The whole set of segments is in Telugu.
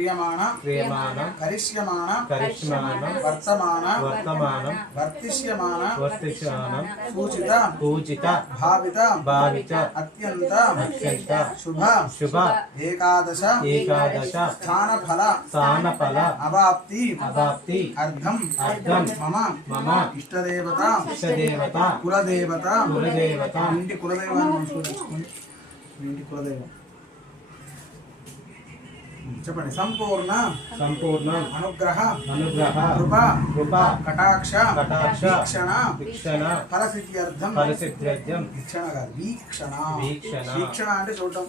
क्रियमाण करिष्यमाण वर्तमान वर्तिष्यमाण पूजित भावित अत्यंत शुभ एकादश स्थानफल अवाप्ति अर्धम मम इष्टदेवता कुलदेवता इंటి కులదైవం చెప్పండి. సంపూర్ణ అనుగ్రహ కృప కటాక్ష వీక్షణ ఫలసిద్ధ్యర్థం వీక్షణ కాదు వీక్షణ అంటే చూడటం.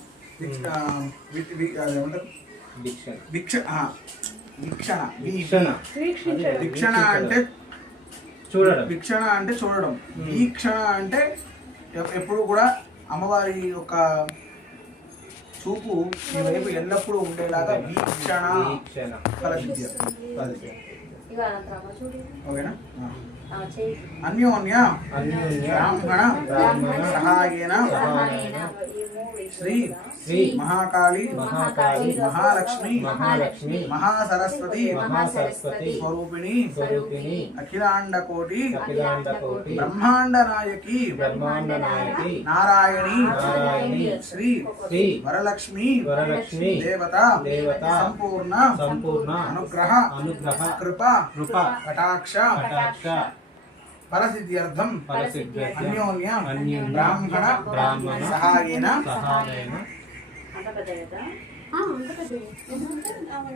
వీక్షణ అంటే చూడడం. వీక్షణ అంటే ఎప్పుడు కూడా అమ్మవారి యొక్క చూపు మీ వైపు ఎల్లప్పుడూ ఉండేలాగా వీక్షణ ఫలసిద్ధ్య. ఓకేనా? అన్యోన్య బ్రాహ్మణ సహాయేన శ్రీ మహాకాళి మహాలక్ష్మి మహాసరస్వతి స్వరూపిణి అఖిలాండకోటి బ్రహ్మాండ నాయకి నారాయణి శ్రీ వరలక్ష్మి దేవత సంపూర్ణ అనుగ్రహ కృప కటాక్ష ఫలసిద్ధ్యర్థం అన్యోన్య బ్రాహ్మణ సహాయేన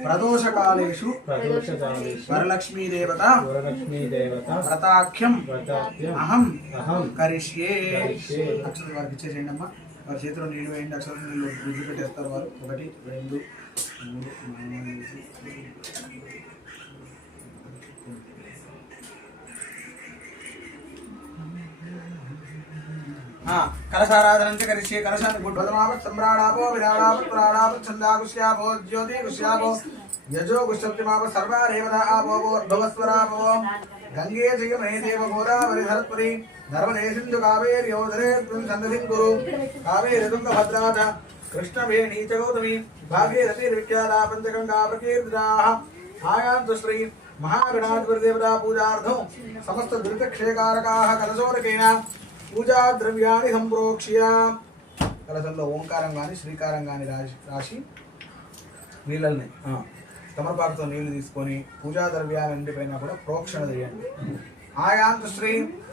ప్రదోషకాలేషు వరలక్ష్మీ దేవత వ్రతాఖ్యం అహం కరిష్యే. అక్షరం వారికి ఇచ్చేసేయండి అమ్మా. వారి చేతిలో నీళ్ళు వేయండి. అక్షరం నీళ్ళు విధి పెట్టేస్తారు వారు. 1 2 3 కలశారాధనం కరిష్యే. కలశాన్ని గుడ్వదమావత్ సమ్రాడాపో విరాడాపత్ పురాడాపత్ ఛందాగుష్యాపో జ్యోతిగుష్యాపో యజో గుష్యప్తిమాప సర్వారేవదా ఆపోర్భవస్వరాపో గంగే జయమే దేవ గోదావరి సరస్వతి నర్మదే సింధు కావేరి యోధరే సందసింగురు కావేరి తుంగభద్రాచ కృష్ణవేణీ చ గౌతమి భాగీరథీ విఖ్యాతా పంచగంగా ప్రకీర్తితాః ఆయాంతు శ్రీ మహాగణాధిపతి దేవతా పూజార్థం సమస్త దురితక్షయకారకాః కలశోరకేన పూజా ద్రవ్యాన్ని సంప్రోక్ష్య. కలశంలో ఓంకారం కానీ శ్రీకారం కానీ రాసి నీళ్ళని తమలపాకుతో నీళ్లు తీసుకొని పూజా ద్రవ్యాలన్నిటిపైన కూడా ప్రోక్షణ చేయండి. ఆయాంతు శ్రీ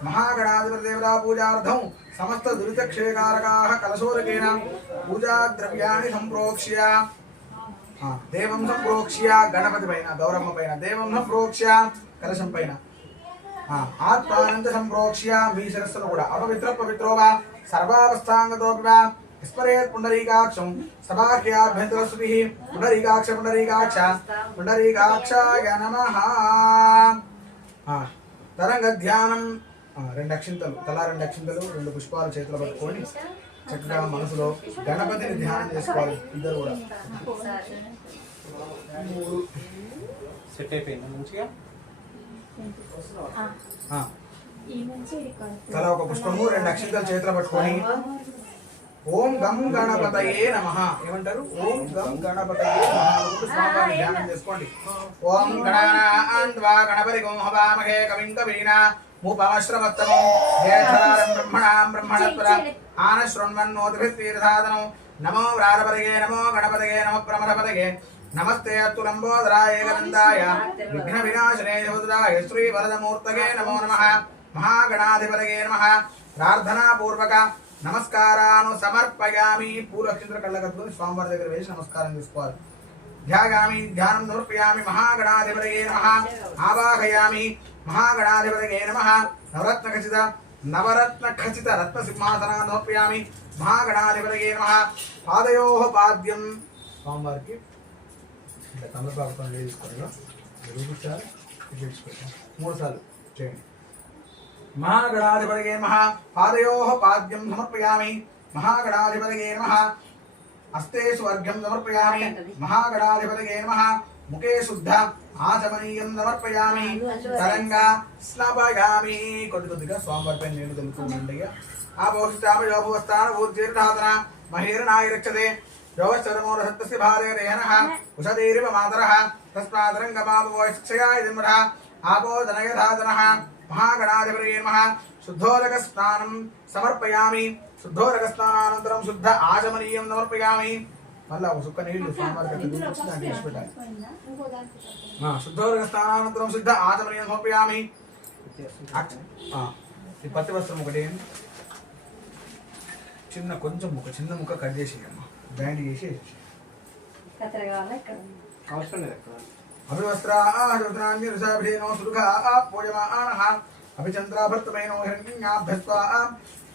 మహాగణాధిపతి దేవతా పూజార్థం సమస్త దురితక్షయకారకాః కలశోరకేన పూజా ద్రవ్యాన్ని సంప్రోక్ష్య. దేవం సంప్రోక్ష్య గణపతి పైన గౌరమ్మ పైన, దేవం సంప్రోక్ష్య కలశం పైన, ఆత్మానంద సంప్రోక్ష్య మీ శిరస్సును కూడా. అపవిత్ర పవిత్రోవా సర్వావస్థాంగతోపి వా స్మరేత్ పుండరీకాక్షం సభాఖ్యాభ్యంతరస్తుభిః పుండరీకాక్షాయ నమః. తరంగ ధ్యానం 2 అక్షింతలు, తలా 2 అక్షింతలు 2 పుష్పాలు చేతిలో పట్టుకొని చక్కగా మనసులో గణపతిని ధ్యానం చేసుకోవాలి. ఇద్దరు కూడా సెట్ అయిపోయింది మంచిగా. తల ఒక పుష్పము 2 అక్షింతలు చేతిలో పట్టుకొని ఓం గం గణపతయే నమః ఏమంటారు? ఓం గం గణపతయే నమః స్వామిని ధ్యానం చేసుకోండి. ఓం గణానాన్వా గణపతిగం హవామహే కవిం కవీనా ముపమశ్రవత్తమో జ్యేష్ఠరాజం బ్రహ్మణాం బ్రహ్మణస్పద ఆనశృణ్వన్నోతిభిస్తీర్థాదనం. నమో వ్రాతపదయే నమో గణపతయే నమః ప్రమథపదయే నమస్తే అత్తులంబోదరాయ గనందాయ విఘ్న వినాశనే దేవతాయ శ్రీ వరదమూర్తగే నమో నమః. మహాగణాధిపతయే నమః. ప్రార్థనా పూర్వక నమస్కారాను సమర్పయామి. పూర్వక్షింద్ర కళ్ళగత్తుని స్వామివారి దగ్గర వేసి నమస్కారం చేసుకోవాలి. ధ్యాయామి ధ్యానం సమర్పయామి. మహాగణాధిపతయే నమః. ఆవాహయామి. మహాగణాధిపతయే నమః. నవరత్న ఖచిత రత్న సింహాసనాన్ని సమర్పయామి. మహాగణాధిపతయే నమః. పాదయోః పాద్యం. స్వామివారికి తమలపాకుతో వేసుకోవాలి. 3 సార్లు చేయండి. మహాగణాధిపతయే నమః. పాదయోః పాద్యం సమర్పయామి. మహాగణాధిపతయే నమః. హస్తేషు అర్ఘ్యం సమర్పయామి. మహాగణాధిపతయే నమః. ముఖే శుద్ధ ఆచమనీయం సమర్పయామి. తరంగా స్నాపయామి. కొద్దిగా స్వామివారిపై నీళ్లు తెలుపుతూ ఉండగా ఆపోషితామయోభవస్థాన ఊర్జీర్ణాదన మహేరణాయ రక్షతే योगश्चरमोरसत्तस्य भारेरेहनः उषधीरिव मातरः तस्मादरङ्गमावोयक्षया इदिमरः आपो जनयधातनः महागणाधिपतये नमः शुद्धोदकस्नानं समर्पयामि शुद्धोदकस्नानानन्तरं शुद्ध आचमनीयं समर्पयामि మళ్ళా సుక్క నీళ్లు స్వామివారికి దాన్ని విడిచిపెట్టాలి శుద్ధోదకస్నానానంతరం శుద్ధ ఆచమనీయం సమర్పయామి ఈ పత్తి వస్త్రం ఒకటి చిన్న కొంచెం ముక్క చిన్న ముక్క కట్ చేసి అమ్మా బ్యాండ్ చేసి అభివస్త్రాభిషేనో సుఖ పూజమానః అభిచంద్రాభర్తమేనో హిరణ్యాభ్యస్వా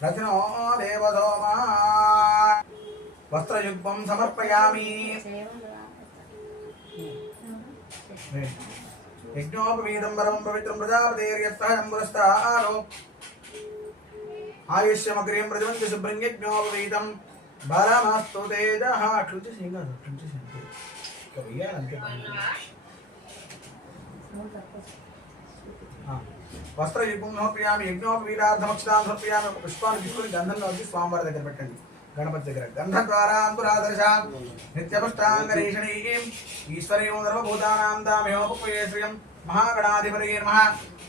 రథినో దేవసోమా వస్త్రయుగ్మం సమర్పయామి యజ్ఞోపవీదం పవిత్రం ప్రజాపతేర్యస్తః ఆయుష్యమగ్రియం ప్రజవంతి శుభ్రం యజ్ఞోపవీదం బలమస్తు తేజః అట్లుంచి సింగారు అట్లుంచి వస్త్రయుగ్మం సమర్పయామి యజ్ఞోపవీదార్థమక్షతాం సమర్పయామి పుష్పాన్ని తీసుకుని గంధంలో వచ్చి స్వామివారి దగ్గర పెట్టండి గణపతి దగ్గర గంధద్వారాంతురాదర్శ నిత్యపుష్టాంగరీషణీం ఈశ్వరీయం సర్వభూతానాం తామయోపయే శ్రియం మహాగణాధిపతయే నమః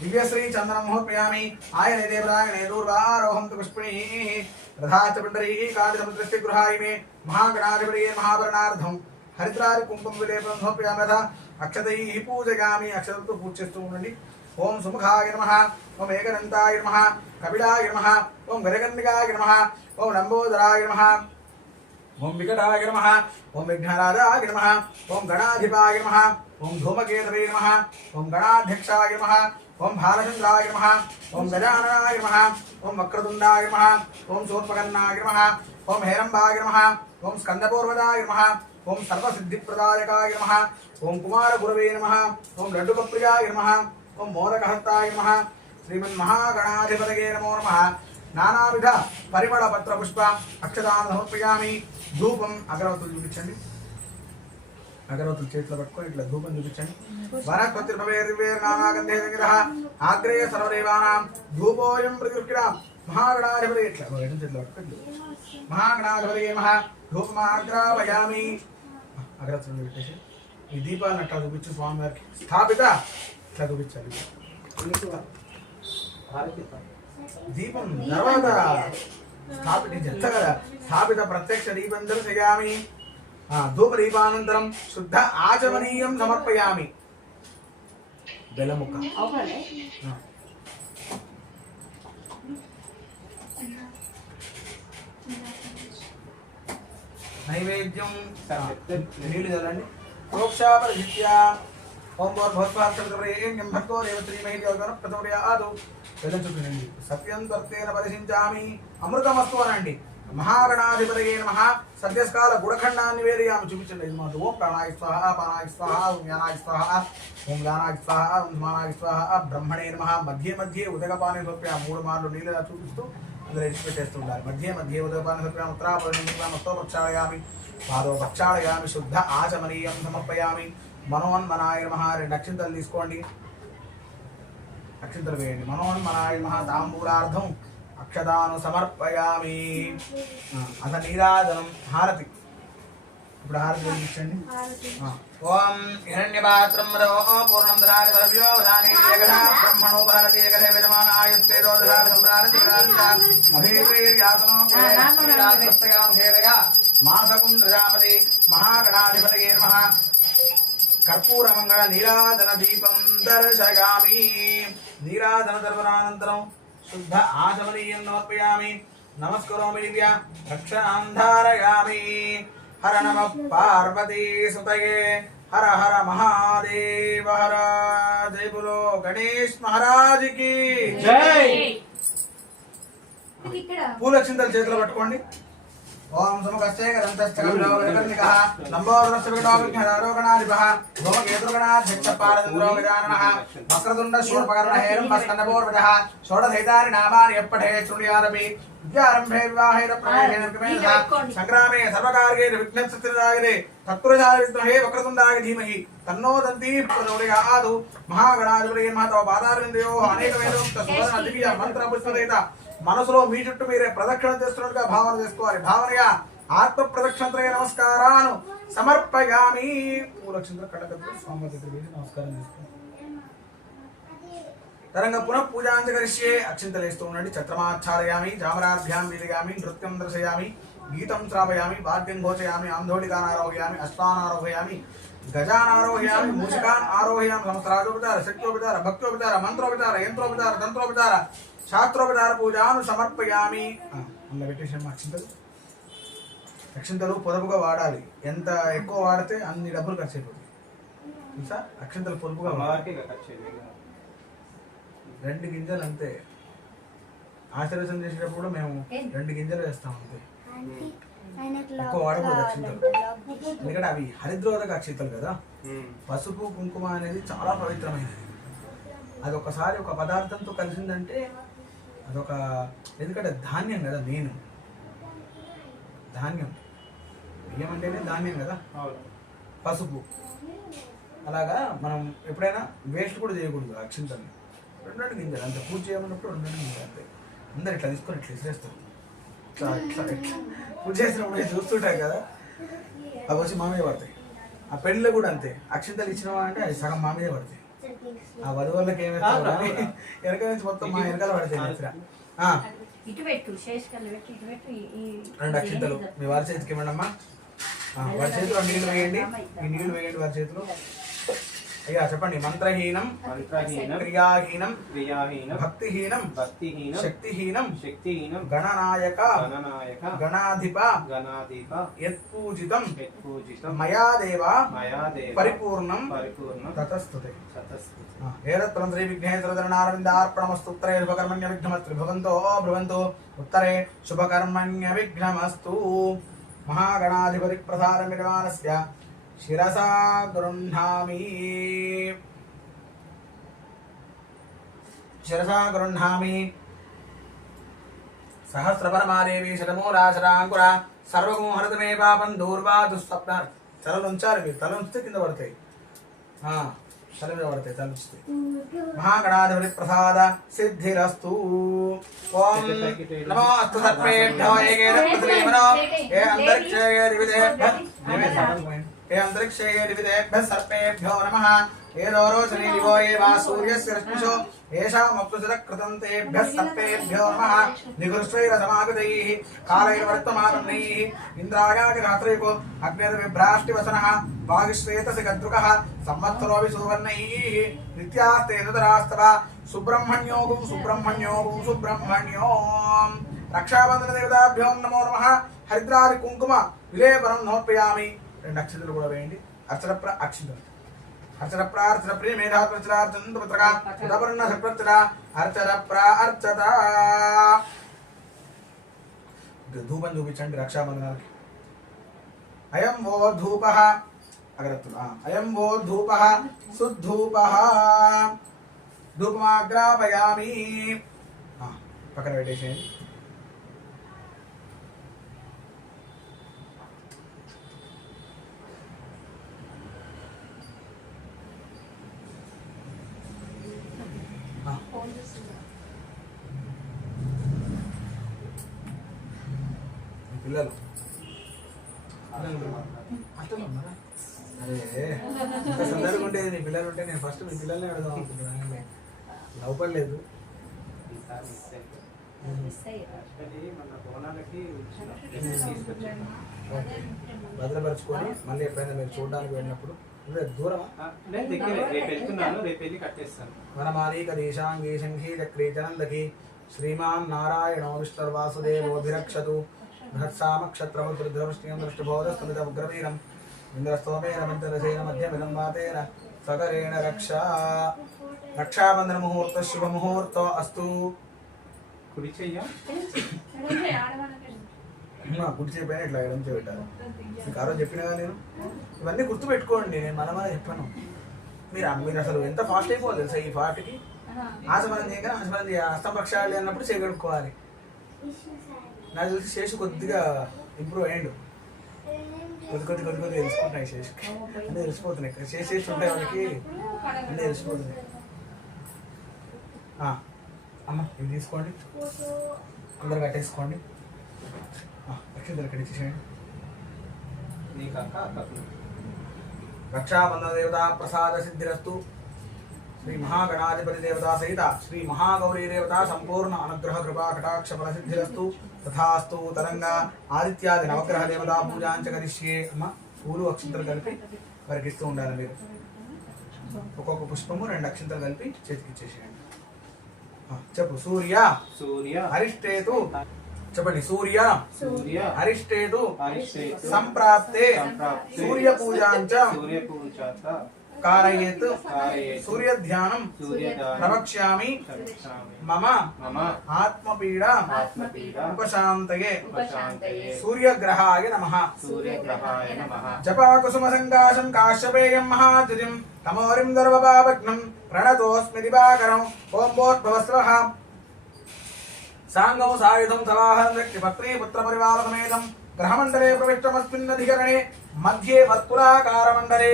దివ్యశ్రీ చందనం సమర్పయామి ఆయనే దేవరాయణే దూర్వారోహం తు పుష్పిణీ రథాచ పుండరీ కాళిసముద్రస్య గృహాయ మే మహాగణాధిపతయే మహాభరణార్థం హరిద్రాది కుంకుమ విలేపనం సమర్పయామి రథ అక్షతైః పూజయామి అక్షతలతో పూజ చేస్తూ ఉండండి ఓం సుముఖాయ నమః ఓం ఏకదంతాయ నమః కపిలాయ నమః ఓం గజకర్ణికాయ నమః ఓం లంబోదరాయ నమః ఓం వికటాయ నమః ఓం విఘ్నరాజాయ నమః ఓం గణాధిపాయ నమః ఓం ధూమకేతవే నమః ఓం గణాధ్యక్షాయ నమః ఓం భాలచంద్రాయ నమః ఓం గజాననాయ నమః ఓం వక్రతుండాయ నమః ఓం శూర్పకర్ణాయ నమః ఓం హేరంబాయ నమః ఓం స్కందపూర్వదాయ నమః ఓం సర్వసిద్ధిప్రదాయకాయ నమః ఓం కుమారగురవే నమః ఓం లడ్డుకప్రియాయ నమః ఓం మోదకహస్తాయ నమః శ్రీమన్మహాగణాధిపతయే నమో నమః నానావిధ పరిమళ పత్ర పుష్ప అక్షతాన్ని సమర్పయామి ధూపం అగరవత్తులు చూపించండి అగరవత్తులు చేతిలో పట్టుకొని ఇట్లా ధూపం చూపించండి వనస్పతిర్భవేర్వేర్నామాగంధే విగ్రహ ఆగ్రేయ సర్వదేవానాం ధూపోయం ప్రతిగృహ్యాం మహాగణాధిపతి ఇట్లా చేతిలో పట్టుకోండి మహాగణాధిపతయే నమః ధూపమాగ్రాపయామి అగరవత్తులు పెట్టేసి ఈ దీపాలను అట్లా చూపించి స్వామివారికి స్థాపిత ఇట్లా చూపించాలి దీపం తర్వాత స్థాపిత చెత్త కదా స్థాపిత ప్రత్యక్ష దీపం దర్శయామి ధూప దీపానంతరం శుద్ధ ఆచమనీయం సమర్పయామి బెల్లముక్క నైవేద్యం నీళ్ళు చల్లండి ప్రోక్షాపరిత్యా ఓం భగవత్పాత్రం భక్తో దేవశ్రీమహి ప్రథమర్యాదు వెళ్ళని చూడండి సత్యం త్వర్తేన పరిశించామి అమృతమస్తు అనండి మహాగణాధిపతయే నమః సద్యస్కాల గుణఖండాన్ని వేదయామి చూపించండి ఇది ఓం ప్రాణాయ స్వాహ పానాయ స్వాహ ఓం జ్ఞానాయ స్వాహ ఓం గానాయ స్వాహ ఓం ధమానాయ స్వాహ బ్రహ్మణే నమః మధ్య మధ్య ఉదకపాని స్వప్య 3 మార్లు నీళ్ళ చూపిస్తూ అందులో ఎత్తి పెట్టేస్తుండాలి మధ్య మధ్య ఉదకపాని స్వప్య ఉత్తరాపరిమస్తో ప్రక్షాళయామి పాదో ప్రక్షాళయామి శుద్ధ ఆచమనీయం సమర్పయామి మనోన్మనాయ నమః 2 అక్షింతలు తీసుకోండి అక్షింతలు వేయండి మనోన్మనాయ నమః తాంబూలార్థం అక్షతాను సమర్పయామి అత నీరాజనం హారతి ఇప్పుడు హారతి ఇచ్చండి ఓం హిరణ్యపాత్రం పూర్ణం దధాతి పరవ్యో వదాని ఏకదా బ్రహ్మణో భారతి ఏకదే విదమాన ఆయుస్తే దోదధాతి సంప్రారతి అభిప్రీర్యాసనో రాజస్తయాం ఖేదగా మాసకుం దజామతి మహాగణాధిపతయే నమః కర్పూరమంగళ నీరాజన దీపం దర్శయామి నీరాజన దర్శనానంతరం శుద్ధ ఆచమనీయం సమర్పయామి నమస్కరోమి దివ్య రక్షణాం ధారయామి హర నమః పార్వతీ సుతయే హర హర మహాదేవ హర జై బోలో గణేష్ మహారాజ్ కి జై పూలక్షింతలు చేతిలో పట్టుకోండి ఓం సమకస్తే గదంతశ్చకవిలోకర్ణికః లంబోదరస్వికటోవిఘ్నరోగణాధిపః భోమకేతుర్గణాధ్యక్షపారచంద్రో గజాననః వక్రతుండ శూర్పకర్ణహేరం స్కందపూర్వజः షోడశైతాని నామాని యప్పఠే శృణుయారపి విద్యారంభే వివాహేన ప్రవేశేన క్రమేణ సంగ్రామే సర్వకార్యే విఘ్నస్తిదాయతే తత్పురుషాయ విద్మహే వక్రతుండాయ ధీమహి తన్నో దంతి ప్రచోదయాత్ మహాగణాధిపతయే నమః తవ పాదారవిందయోః అనేక వేదోక్త సువర్ణ దివ్య మంత్ర పుష్పరహిత మనసులో మీ చుట్టూ మీరే ప్రదక్షిణ చేస్తున్నట్టుగా భావన చేసుకోవాలి భావనగా ఆత్మ ప్రదక్షిణత్రయ నమస్కారాను సమర్పయామి. పూలక్షంద్ర కళ్ళకద్దు స్వామి దగ్గర వేసి నమస్కారం చేసుకోండి. తరంగ పునః పూజాంచ కరిష్యే. అక్షింతలేస్తూ ఉండండి. చక్రమాచ్ఛాదయామి, జామరాభ్యాం వీలయామి, నృత్యం దర్శయామి, గీతం శ్రావయామి, వాద్యం ఘోషయామి, ఆందోళికానారోహయామి, అశ్వానారోహయామి, గజానారోహయామి, మూషికాన్ ఆరోహయామి. సమస్తరాజోపచార, శక్తోపచార, భక్తోపచార, మంత్రోపచార, యంత్రోపచార, తంత్రోపచార, శాస్త్రోపచార పూజాను సమర్పయామి. అందులో పెట్టేసాము అక్షింతలు. అక్షింతలు పొదుపుగా వాడాలి. ఎంత ఎక్కువ వాడితే అన్ని డబ్బులు ఖర్చు అయిపోతాయి తెలుసా. అక్షింతలు పొదుపుగా వాడాలి. 2 గింజలు అంతే. ఆశీర్వచనం చేసేటప్పుడు కూడా మేము 2 గింజలు వేస్తాం అంతే. ఎక్కువ వాడకూడదు అక్షింతలు. ఎందుకంటే అవి హరిద్రోధక అక్షింతలు కదా. పసుపు కుంకుమ అనేది చాలా పవిత్రమైనది. అది ఒకసారి ఒక పదార్థంతో కలిసిందంటే అదొక, ఎందుకంటే ధాన్యం కదా. నేను ధాన్యం, బియ్యం అంటేనే ధాన్యం కదా. పసుపు అలాగా మనం ఎప్పుడైనా వేస్ట్ కూడా చేయకూడదు అక్షింతల్ని. 2 గింజలు అంతే. పూజ చేయమన్నప్పుడు 2 గింజలు అంతే. అందరు ఇట్లా తీసుకొని ఇట్లా ఇచ్చేస్తారు. ఇట్లా పూజ చేసినప్పుడు చూస్తుంటాయి కదా, అవి వచ్చి మా మీద పడతాయి. ఆ పెళ్ళిలో కూడా అంతే. అక్షింతలు ఇచ్చినవా అంటే అది సగం మా మీదే పడతాయి. ఆ వధువులకి ఏమేస్తారు కానీ వెనక నుంచి మొత్తం మా వెనకాల పడతాయి. 2 అక్షింతలు మీ వారి చేతికి ఇవ్వండి అమ్మా. వారి చేతిలో నీళ్లు వేయండి. ఈ నీళ్లు వేయండి వారి చేతిలో. అయ్యా చెప్పండి. మంత్రహీనం క్రియాహీనం భక్తిహీనం శక్తిహీనం గణనాయక గణాధిప యత్పూజితం మయా దేవ పరిపూర్ణం తతస్తుతే. ఏతత్పరం శ్రీ విఘ్నేశ్వరనారవిందార్పణమస్తు. ఉత్తరే శుభకర్మణ్య విఘ్నమస్తు. భవంతో భ్రువంతో ఉత్తరే శుభకర్మణ్య విఘ్నమస్తు. మహాగణాధిపతి ప్రసాదమిర్మాణస్య శిరసా గృహ్ణామి సహస్రపరమాదేవి శతమూలాశరాంకుర సర్వగుంహరత మే పాపం దూర్వా దుస్వప్న. తలలు ఉంచాలి మీరు. తల ఉంచితే కింద పడతాయి. తల మీద పడతాయి. తల ఉంచితే. మహాగణాధిపతి ప్రసాద సిద్ధిరస్తు. ఓం నమో అస్తు సర్పేభ్యో ఏ అంతరిక్షేభ్యः సర్పేభ్యో నమః. ఏదోరోచనే దివో ఏ వా సూర్యస్య రశ్మిషో ఏషామప్సురకృతం తేభ్యः సర్పేభ్యో నమః. నిగృష్టైరసమాగతైః కాలైర్వర్తమానైః ఇంద్రాయాగరాత్రైకో అగ్నిర్విభ్రాష్టివసనః వాగిశ్వేతసి గద్రుకః సంవత్సరోऽపి సువర్ణైః నిత్యాస్తే ధరాస్తవ. సుబ్రహ్మణ్యోగం సుబ్రహ్మణ్యోగం సుబ్రహ్మణ్యోం. రక్షాబంధన దేవతాభ్యో నమో నమః. హరిద్రాది కుంకుమ విలేపనం నోర్పయామి. 2 అక్షంతలు కూడా వేయండి. అర్చన అక్షంతలు అర్చన ప్రార్చన ప్రియ మేధాత్మచరార్చంతపత్రక ఉదపర్ణ సప్రచర అర్చన ప్రార్చత. ధూపం చూపించండి రక్షాబంధనాలకి. అయం వో ధూప అగరత్తులు. అయం వో ధూప సుద్ధూప ధూపమాగ్రాపయామి. పక్కన పెట్టేసేయండి. పిల్లలు అరే సందర్భం ఉండేది. నీ పిల్లలు ఉంటే నేను ఫస్ట్ మీ పిల్లల్ని అడదాం అనుకుంటున్నాను. నవ్వుపడలేదు. భద్రపరచుకొని మళ్ళీ ఎప్పుడైనా మీరు చూడడానికి వెళ్ళినప్పుడు దూరమా వనమాలీక దేశాంగీ శంఖీ చక్రీ జనందకి శ్రీమాన్ నారాయణో విష్ణుర్వాసుదేవోభిరక్షతు. బృహత్సామక్షత్రముద్రుద్రవృష్టిం దృష్టబోధస్తమిత ఉగ్రవీరం ఇంద్రస్తోమేన మంత్రసేన మధ్యమిదం వాతేన సగరేణ రక్ష. రక్షాబంధన ముహూర్త శుభ ముహూర్తం అస్తు. కుడి చెయ్య కుడి చేపైన ఇట్లా ఎడం చేయబెట్టారు. మీకు ఆ రోజు చెప్పినా నేను. ఇవన్నీ గుర్తుపెట్టుకోండి. నేను మన చెప్పాను. మీరు అసలు ఎంత ఫాస్ట్ అయిపోవాలి తెలుసా ఈ పాటకి. ఆసమనం చేయగానే ఆసమనం హస్తం పక్షాలు అన్నప్పుడు చేయగడుకోవాలి. నాకు తెలిసి శేషు కొద్దిగా ఇంప్రూవ్ అయ్యాడు. కొద్ది తెలుసుకుంటున్నాయి. శేషుకి అన్నీ తెలిసిపోతున్నాయి. శేషు ఉంటాయి వాళ్ళకి అన్నీ తెలిసిపోతున్నాయి. అమ్మ ఇవి తీసుకోండి. అందరు కట్టేసుకోండి. అక్షంతలు కట్టించేసేయండి. रक्षाबंधन देवता प्रसाद सिद्धिरस्तु। श्री महागणाधिपति देवता सहित श्री महागौरी देवता संपूर्ण अनुग्रह कृपा कटाक्ष फल सिद्धिरस्तु तथास्तु। तरंगा आदित्यादि नवग्रह देवता पूजांच करिष्ये। अम्मा పూలు అక్షంతలు కలిపి వారికి ఇస్తూ ఉండాలి మీరు ఒక్కొక్క పుష్పము 2 అక్షంతలు కలిపి చేతికి ఇచ్చేసేయండి చెప్పు సూర్య సూర్య అరిష్టేతు చెప్పండి సూర్య సూర్య అరిష్టేతు అరిష్టేతు సంప్రాప్తే సంప్రాప్తే సూర్య పూజాంచ कारयेत् सूर्य ध्यानं प्रवक्ष्यामि मम आत्मपीडा उपशान्तये सूर्यग्रहाय नमः। जपाकुसुमसङ्काशं काश्यपेयं महाद्युतिं तमोरिं दर्वपावघ्नं प्रणतोऽस्मि दिवाकरम् ॐ भोर्भुवस्वः साङ्गं सायुधं सवाहनं व्यक्तिपत्नी पुत्रपरिवारसमेतं ग्रहमण्डले प्रविष्टमस्मिन्नधिकरणे मध्ये वर्तुलाकारमण्डले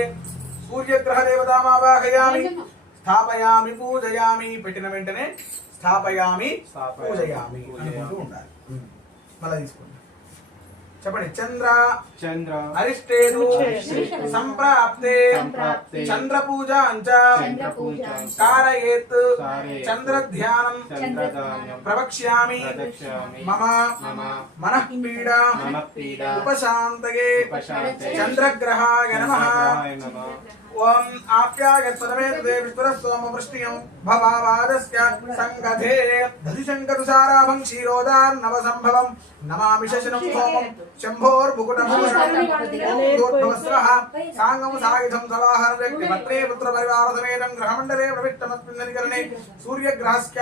सूर्यग्रह देवतामावाहयामि स्थापयामि पूजयामि పెట్టిన వెంటనే స్థాపయామి పూజయామి అనుకుంటూ ఉండాలి మళ్ళీ తీసుకోండి చెప్పండి చంద్ర చంద్ర అరిష్టేతు సంప్రాప్తే చంద్ర పూజాంచ कारयेत् చంద్ర ధ్యానం ప్రవక్ష్యామి మమ మనః పీడా ఉపశాంతయే చంద్రగ్రహాయ నమః। ओम आप्यागत्सनमेतदे विष्णुरस्तोमवृष्टियं भवावादस्य संगधे दधिशङ्करुसाराभं क्षीरोदार्णवसम्भवं नमामि शशनं सोमं शम्भोर्मुकुटभूषणोद्भवस्वः साङ्गं सायुधं सवाहनं व्यक्तिपत्रे पुत्रपरिवारसमेतं गृहमण्डले प्रविष्टमस्मिन्नधिकरणे सूर्यग्रहस्य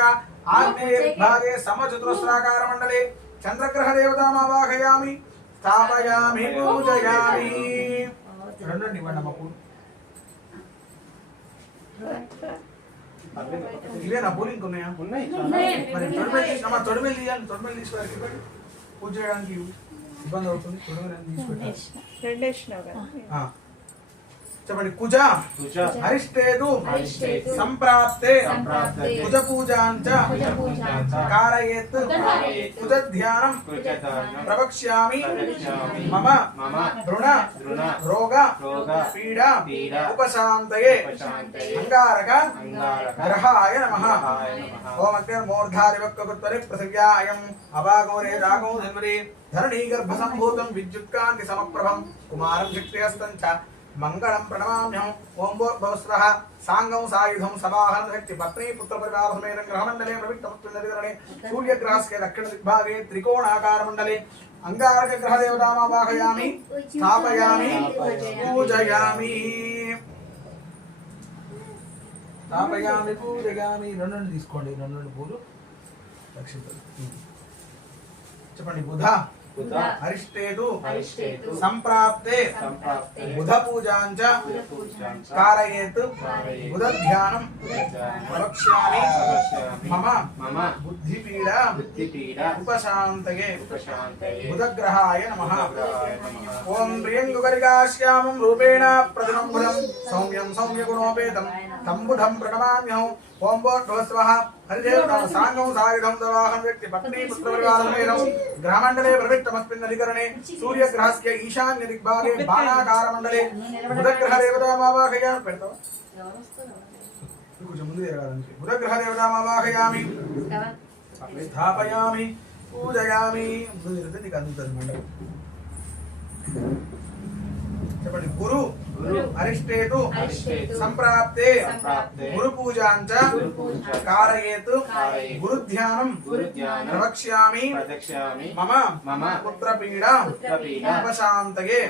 आग्नेयभागे समचतुरस्राकारमण्डले चन्द्रग्रहदेवतामावाहयामि स्थापयामि पूजयामि। రండి ఇవ్వండి అమ్మ పూలు ఇవేనా పూలు ఇంకున్నాయా ఉన్నాయి మరి తొడిమెల్లి తీయాలి తొడిమెల్లి తీసుకోవాలి పూజ చేయడానికి ఇబ్బంది అవుతుంది తొడిమెల్లి తీసుకుంటారు చెప్పండి కుజ అరిష్టేతు సంప్రాప్తే కుజ పూజాంచ कारयेत् కుజ ధ్యానం ప్రవక్ష్యామి మమ రుణ రోగ పీడ ఉపశాంతయే అంగారక గ్రహాయ నమః। ఓం అగ్నిర్మూర్ధాదివక్కృత్వరి పృథివ్యాయం అవాగోరే రాగో ధన్వరి ధరణీ గర్భసంభూతం విద్యుత్కాంతి సమప్రభం కుమారం శక్తిహస్తం చ मंगलम प्रणमाम्यहं। ओम भवस्वः सांगं सायुधं सवाहनं शक्ति पत्नी पुत्र परिवार समेत ग्रहमण्डले प्रविष्टमस्मिन्नधिकरणे सूर्यग्रहस्य दक्षिण दिग्भागे त्रिकोणाकार मंडले अंगारक ग्रह देवतामावाहयामि स्थापयामि पूजयामि स्थापयामि पूजयामि। రెండు తీసుకోండి రెండు పూలు దక్షిణలు చెప్పండి బుధ అరిష్టేతు సంప్రాప్తే బుధ పూజాంచ कारयेत् బుధ ధ్యానం ప్రవక్ష్యామి మమ బుద్ధిపీడా ఉపశాంతయే బుధగ్రహాయ నమః। ఓం ప్రియంగుకరికాశ్యామం రూపేణ ప్రతిమంబుధం సౌమ్యం సౌమ్యగుణోపేతం తం బుధం ప్రణమామ్యహం। ఓం భోర్భువస్వః హరిదేవతా సాంగం సాయుధం సవాహనం వ్యక్తి పత్ని పుత్రపరివారసమేతం గ్రహమండలే ప్రవిష్టమస్మిన్నధికరణే సూర్యగ్రహస్య ఈశాన్య దిగ్భాగే బాణాకారమండలే బుధగ్రహదేవతామావాహయామి పెడతావా కొంచెం ముందు తిరగాలంటే బుధగ్రహదేవతామావాహయామి స్థాపయామి పూజయామి ముందు తిరిగితే నీకు అందుతుంది మండలం చెప్పండి గురు అరిష్టేతు సంప్రాప్తే గురు పూజాంచ कारयेत् గురు ధ్యానం ప్రవక్ష్యామి మమ పుత్రపీడా ఉపశాంతయే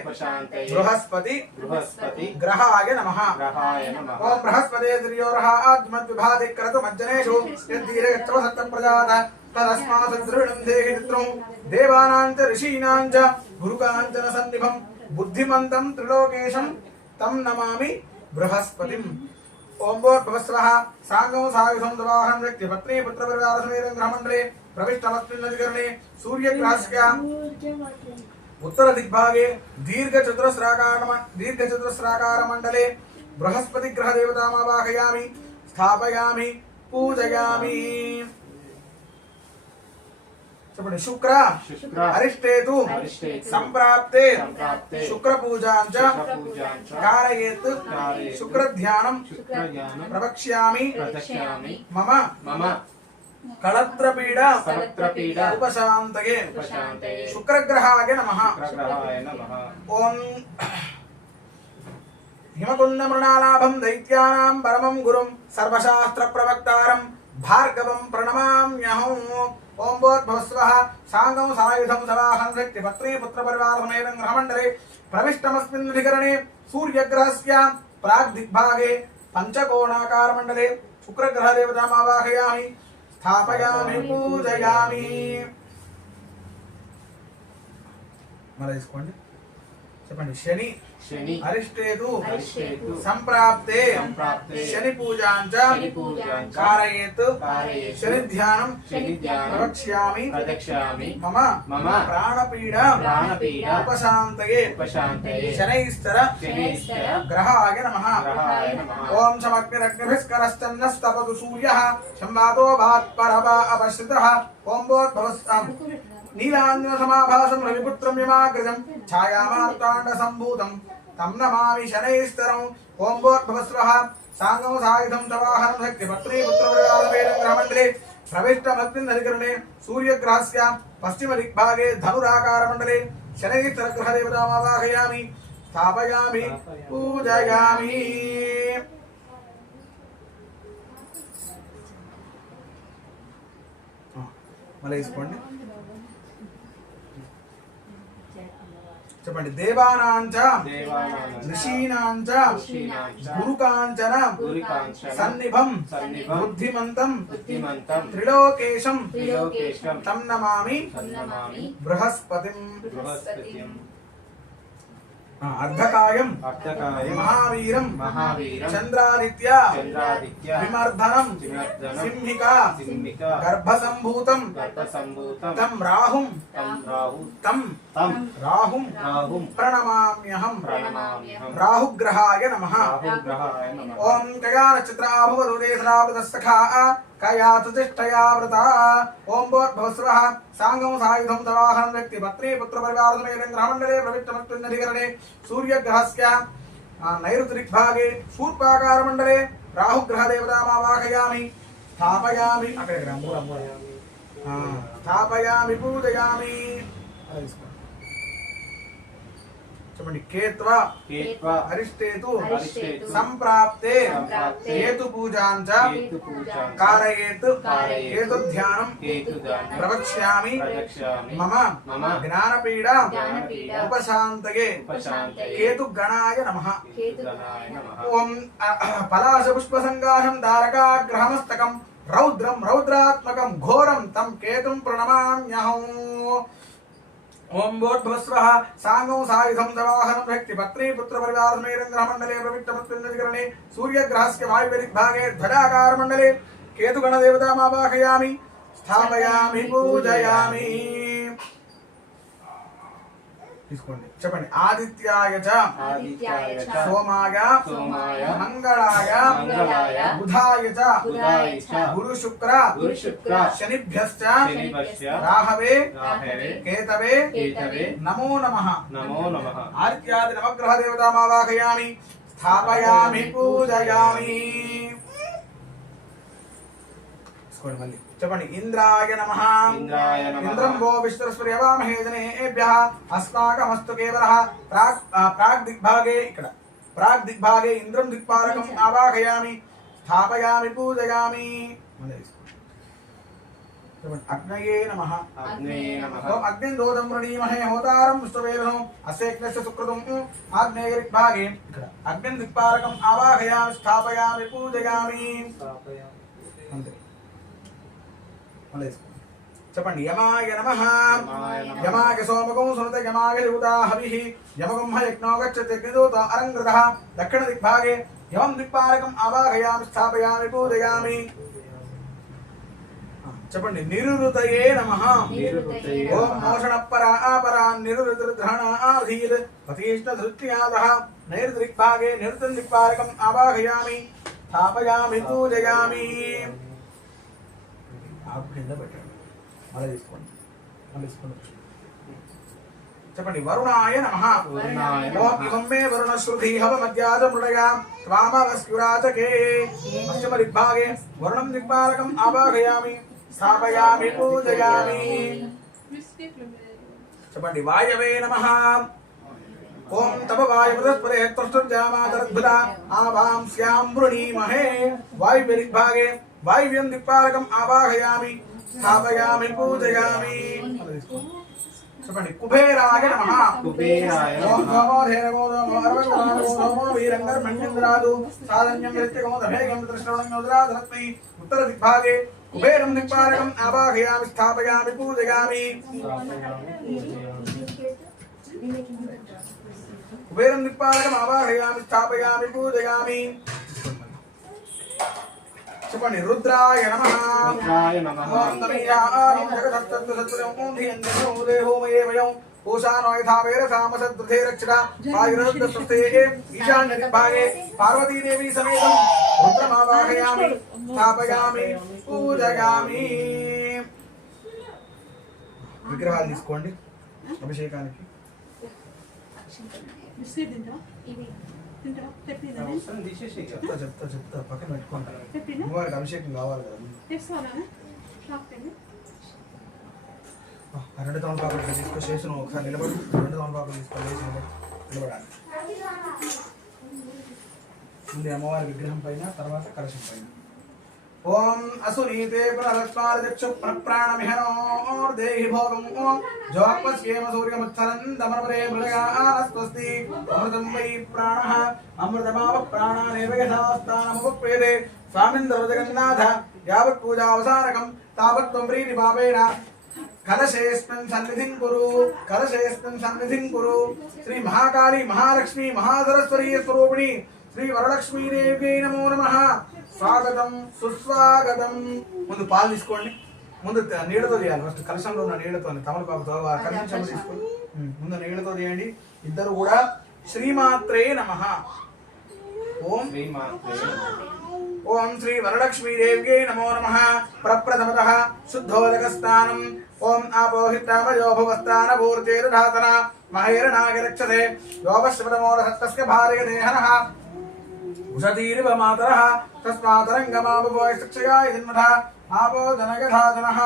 బృహస్పతి గ్రహాయ నమః। ఓం బృహస్పతే త్రియోరః ఆద్మద్విభాతి క్రతు మజ్జనేషు యద్దీర్ఘత్వ సప్తప్రజాత తదస్మాత్ ద్రవిణం దేహి చిత్రం దేవానాం చ ఋషీణాం చ గురుకాంచన సన్నిభం बुद्धिमन्तं त्रिलोकेशं तं नमामि बृहस्पतिं। ओम भवस्वः सांगं सायुधं सवाहनं व्यक्ति पत्नी पुत्रपरिवारसमेतं ग्रहमण्डले प्रविष्टमस्मिन्नधिकरणे सूर्यग्रहस्य उत्तर दिग्भागे दीर्घचतुरस्राकारमण्डले बृहस्पति ग्रह देवतामावाहयामि स्थापयामि पूजयामि। చెప్పండి శుక్ర శుక్ర అరిష్టేతు అరిష్టేతు సంప్రాప్తే సంప్రాప్తే శుక్ర పూజాంచ శుక్రపూజాంచ కారయేత్ కారయేత్ శుక్ర ధ్యానం శుక్రజ్ఞానం ప్రవక్ష్యామి ప్రదక్ష్యామి మమ మమ కళత్రపీడ సర్వత్రపీడ ఉపశాంతయే ఉపశాంతయే శుక్రగ్రహాయ నమః శుక్రగ్రహాయ నమః ఓం హిమకుండ మృణాలాభం దైత్యానాం పరమం గురుం సర్వశాస్త్ర ప్రవక్తారం భార్గవం ప్రణమామ్యహం ఓం భోర్భవస్వః సాంగం సాయుధం సవాహం శక్తి పత్రీ పుత్ర పరివార సమేతం గ్రహమండలే ప్రవిష్టమస్మిన్ అధికరణే సూర్యగ్రహస్య ప్రాగ్దిగ్భాగే పంచకోణాకార మండలే శుక్రగ్రహ దేవతామావాహయామి స్థాపయామి పూజయామి. మళ్ళీ తీసుకోండి చెప్పండి శని శని అరిష్టేతు అరిష్టేతు సంప్రాప్తే సంప్రాప్తే శని పూజాంచ శని పూజాంచ కారయేత్ కారయేత్ శని ధ్యానం శని ధ్యానం ప్రవక్ష్యామి ప్రదక్ష్యామి మమ మమ ప్రాణపీడ ప్రాణపీడ ఉపశాంతయే ఉపశాంతయే శనైస్తర శనైశ్చర గ్రహాయ నమః. గ్రహాయ నమః. ఓం సమగ్నిరగ్నిభిస్కరశ్చన్నస్తపతు సూర్యః సంవాదో భాత్పరవా అపశ్రితః ఓం భోర్భవస్వం నీలాంజన సమాభాసం రవిపుత్రం యమాగ్రజం ఛాయామార్తాండ సంభూతం తం నమామి శనైస్తరం ఓం భోర్భవస్వః సాంగం సాయుధం సవాహనం శక్తి పత్రీ పుత్రపరివారవేదం గ్రహమండలే ప్రవిష్టమస్మిన్ అధికరణే సూర్యగ్రహస్య పశ్చిమ దిగ్భాగే ధనురాకార మండలే శనైస్తర గ్రహ దేవతామావాహయామి స్థాపయామి పూజయామి. మళ్ళీ తీసుకోండి చెప్పండి దేవానాంచ దేవానాంచ ఋషీనాంచ ఋషీనాంచ గురుకాంచన గురుకాంచన సన్నిభం సన్నిభం బుద్ధిమంతం బుద్ధిమంతం త్రిలోకేశం త్రిలోకేశం తం నమామి నమామి బృహస్పతిం. బృహస్పతిం అర్ధకాయం అర్ధకాయం మహావీరం మహావీరం చంద్రాదిత్య చంద్రాదిత్య విమర్ధనం విమర్ధనం సింహిక సింహిక గర్భసంభూతం గర్భసంభూతం తం రాహుం తం రాహు తం తం రాహుం రాహుం ప్రణమామ్యహం ప్రణమామ్యహం రాహుగ్రహాయ నమః. రాహుగ్రహాయ నమః. ఓం కయా నక్షత్రాభువరుదేశరావృతస్థఖా కయా తుతిష్టయావృత ఓం భోర్భవస్వః సాంగం సాయుధం సవాహనం వ్యక్తి పత్నీ పుత్ర పరివార సమేతం గ్రహమండలే ప్రవిష్టమస్మిన్నధికరణే సూర్యగ్రహస్య నైరుతి దిగ్భాగే శూర్పాకార మండలే రాహుగ్రహ దేవతామావాహయామి స్థాపయామి స్థాపయామి పూజయామి. చెప్పండి కేత్వా కేత్వా అరిష్టేతు అరిష్టేతు సంప్రాప్తే సంప్రాప్తే కేతు పూజాంచ కేతు పూజాంచ కారయేత్ కారయేత్ కేతు ధ్యానం కేతుదానం ప్రవక్ష్యామి ప్రదక్ష్యామి మమ మమ జ్ఞానపీడ జ్ఞానపీడ ఉపశాంతయే ఉపశాంతయే కేతు గణాయ నమః. కేతుగణాయ నమః. ఓం పలాశ పుష్ప సంగాహం దారకాగ్రహమస్తకం రౌద్రం రౌద్రాత్మకం ఘోరం తం కేతుం ప్రణమామ్యహం. ఓం భోర్భవస్వః సాంగం సాయుధం సవాహనం శక్తి పత్నీ పుత్ర పరివార సమేతం గ్రహమండలే ప్రవిష్టమస్మిన్నధికరణే సూర్యగ్రహస్య వాయువ్యదిగ్భాగే ధ్వజాకార మండలే కేతుగణ దేవతామావాహయామి స్థాపయామి పూజయామి. తీసుకోండి చెప్పండి ఆదిత్యాయ చ ఆదిత్యాయ చ సోమాయ సోమాయ మంగళాయ మంగళాయ బుధాయ చ బుధాయ చ గురు శుక్ర గురు శుక్ర శనిభ్యశ్చ శనిభ్యశ్చ రాహవే రాహవే కేతవే కేతవే నమో నమః. నమో నమః. ఆదిత్యాది నవగ్రహ దేవతామావాహయామి స్థాపయామి పూజయామి. తీసుకోండి మళ్ళీ చెప్పండి ఇంద్రాయ నమః. ఇంద్రాయ నమః. ఇంద్రం వో విశ్వస్పర్యవామహే జనేభ్యః అస్మాకమస్తు కేవలః ప్రాగ్ దిగ్భాగే ఇక్కడ ప్రాగ్ దిగ్భాగే ఇంద్రం దిక్పాలకం ఆవాహయామి స్థాపయామి పూజయామి. చెప్పండి అగ్నయే నమః. అగ్నేయ నమః. ఓం అగ్నిం దోదం ప్రణీమహే హోతారం విష్ణువేదనం అస్యేజ్ఞస్య సుకృతం ఆగ్నేయ దిగ్భాగే ఇక్కడ అగ్నిం దిక్పాలకం ఆవాహయామి స్థాపయామి పూజయామి. అంతే చెప్పండి యమాయ నమః. యమాయ సోమకం సునత యమాయ దేవతా హవిః యమకం యజ్ఞో గచ్చతి యజ్ఞదూత అరంగృతః దక్షిణ దిగ్భాగే యమం దిక్పాలకం ఆవాహయామి స్థాపయామి పూజయామి. చెప్పండి నిరురుతయే నమః. నిరురుతయే ఓం నమః. మోషణపరా ఆపరా నిరురుద్రహణ ఆధీర్ ప్రతిష్ఠ ధృత్యాదః నైరుతి దిగ్భాగే నిరుతం దిక్పాలకం ఆవాహయామి స్థాపయామి పూజయామి. ఆకు కింద పెట్టండి మళ్ళీ తీసుకోండి చెప్పండి. వరుణాయ నమః. వరుణాయ ఓం నమః. ఇమం మే వరుణశ్రుతి హవమధ్యాజ మృడయా త్వామవస్కురాచకే పశ్చిమ దిగ్భాగే వరుణం దిగ్పాలకం ఆవాహయామి స్థాపయామి పూజయామి. చెప్పండి. వాయవే నమః. ఓం తప వాయుమృతస్పదే త్వష్టర్జామాతరద్భుత ఆవాం స్యాం వృణీమహే వాయువ్య దిగ్భాగే వాయువ్యం దిక్పాలకం ఆవాహయామి స్థాపయామి పూజయామి. చెప్పండి. కుబేరాయ నమః. కుబేరాయ ఓం నమః. సోమోధేన గోధోమో అరవంగనాథో సోమో వీరంగర్మణ్యేంద్రాదు సాధన్యం వృత్తిగోధభేగం త్రిశ్రవణంగోద్రాధరత్మై ఉత్తర దిగ్భాగే కుబేరం దిక్పాలకం ఆవాహయామి స్థాపయామి పూజయామి. కుబేరం దిక్పాలకం ఆవాహయామి స్థాపయామి పూజయామి. చెప్పండి. రుద్రాయ నమః. రుద్రాయ నమః. ఓం తమేయాం జగదస్తత్వ సత్యం ఓం ధియంజనో దేహోమయే వయం పూషానో యథా వేరసామసద్రుధే రక్షిత వాయురస్వస్తే ఈశాన్య దిగ్భాగే పార్వతీదేవి సమేతం రుద్రమావాహయామి స్థాపయామి పూజయామి. విగ్రహాలు తీసుకోండి అభిషేకానికి. అవసరం తీసేసి ఇక. చెప్తా పక్కన పెట్టుకుంటారు. అమ్మవారికి అభిషేకం కావాలి కదా. రెండు తమలపాకులు తీసుకో చేసిన ఒకసారి నిలబడి రెండు తమలపాకులు తీసుకొని లేచి నిలబడాలి. ముందు అమ్మవారి విగ్రహం పైన తర్వాత కలశం పైన. ఓం అసునీతే పునరస్మారచక్షు ప్రాణమిహనోర్దేహి భోగం ఓం జోపస్యేమ సూర్యముత్తరందమరమరే మృగయానస్వస్తి అమృతం వై ప్రాణః అమృతమావ ప్రాణానేవ యథాస్థానముపప్రేతే స్వామింద్ర జగన్నాథ యావత్ పూజావసానకం తావత్ త్వం ప్రీతి పాపేన కలశేస్మిన్ సన్నిధిం కురు. శ్రీ మహాకాళి మహాలక్ష్మి మహాసరస్వతీ స్వరూపిణి శ్రీ వరలక్ష్మీదేవ్యై నమో నమః. స్వాగతం సుస్వాగతం. ముందు పాలు తీసుకోండి. ముందు నీళ్ళతో చేయాలి. ఫస్ట్ కలశంలో ఉన్న నీళ్ళతో తమలపాకుతో కలశం తీసుకోండి. ముందు నీళ్ళతో చేయండి. ఇద్దరు కూడా శ్రీమాత్రే నమః. ఓం శ్రీమాత్రే నమః. ఓం శ్రీ వరలక్ష్మీదేవ్యై నమో నమః. ప్రప్రథమతః శుద్ధోదక స్నానం. ఓం ఆపోహితామయో భువస్థాన భూర్జేరుధాతన మహైరనాగరక్షతే యోగశ్రవణమోదహస్తస్య భార్య దేహనః ఉషధీరివ మాతరః తస్మాతరంగమాపవోయక్షయాయ జన్మథ ఆపో జనగధాజనః.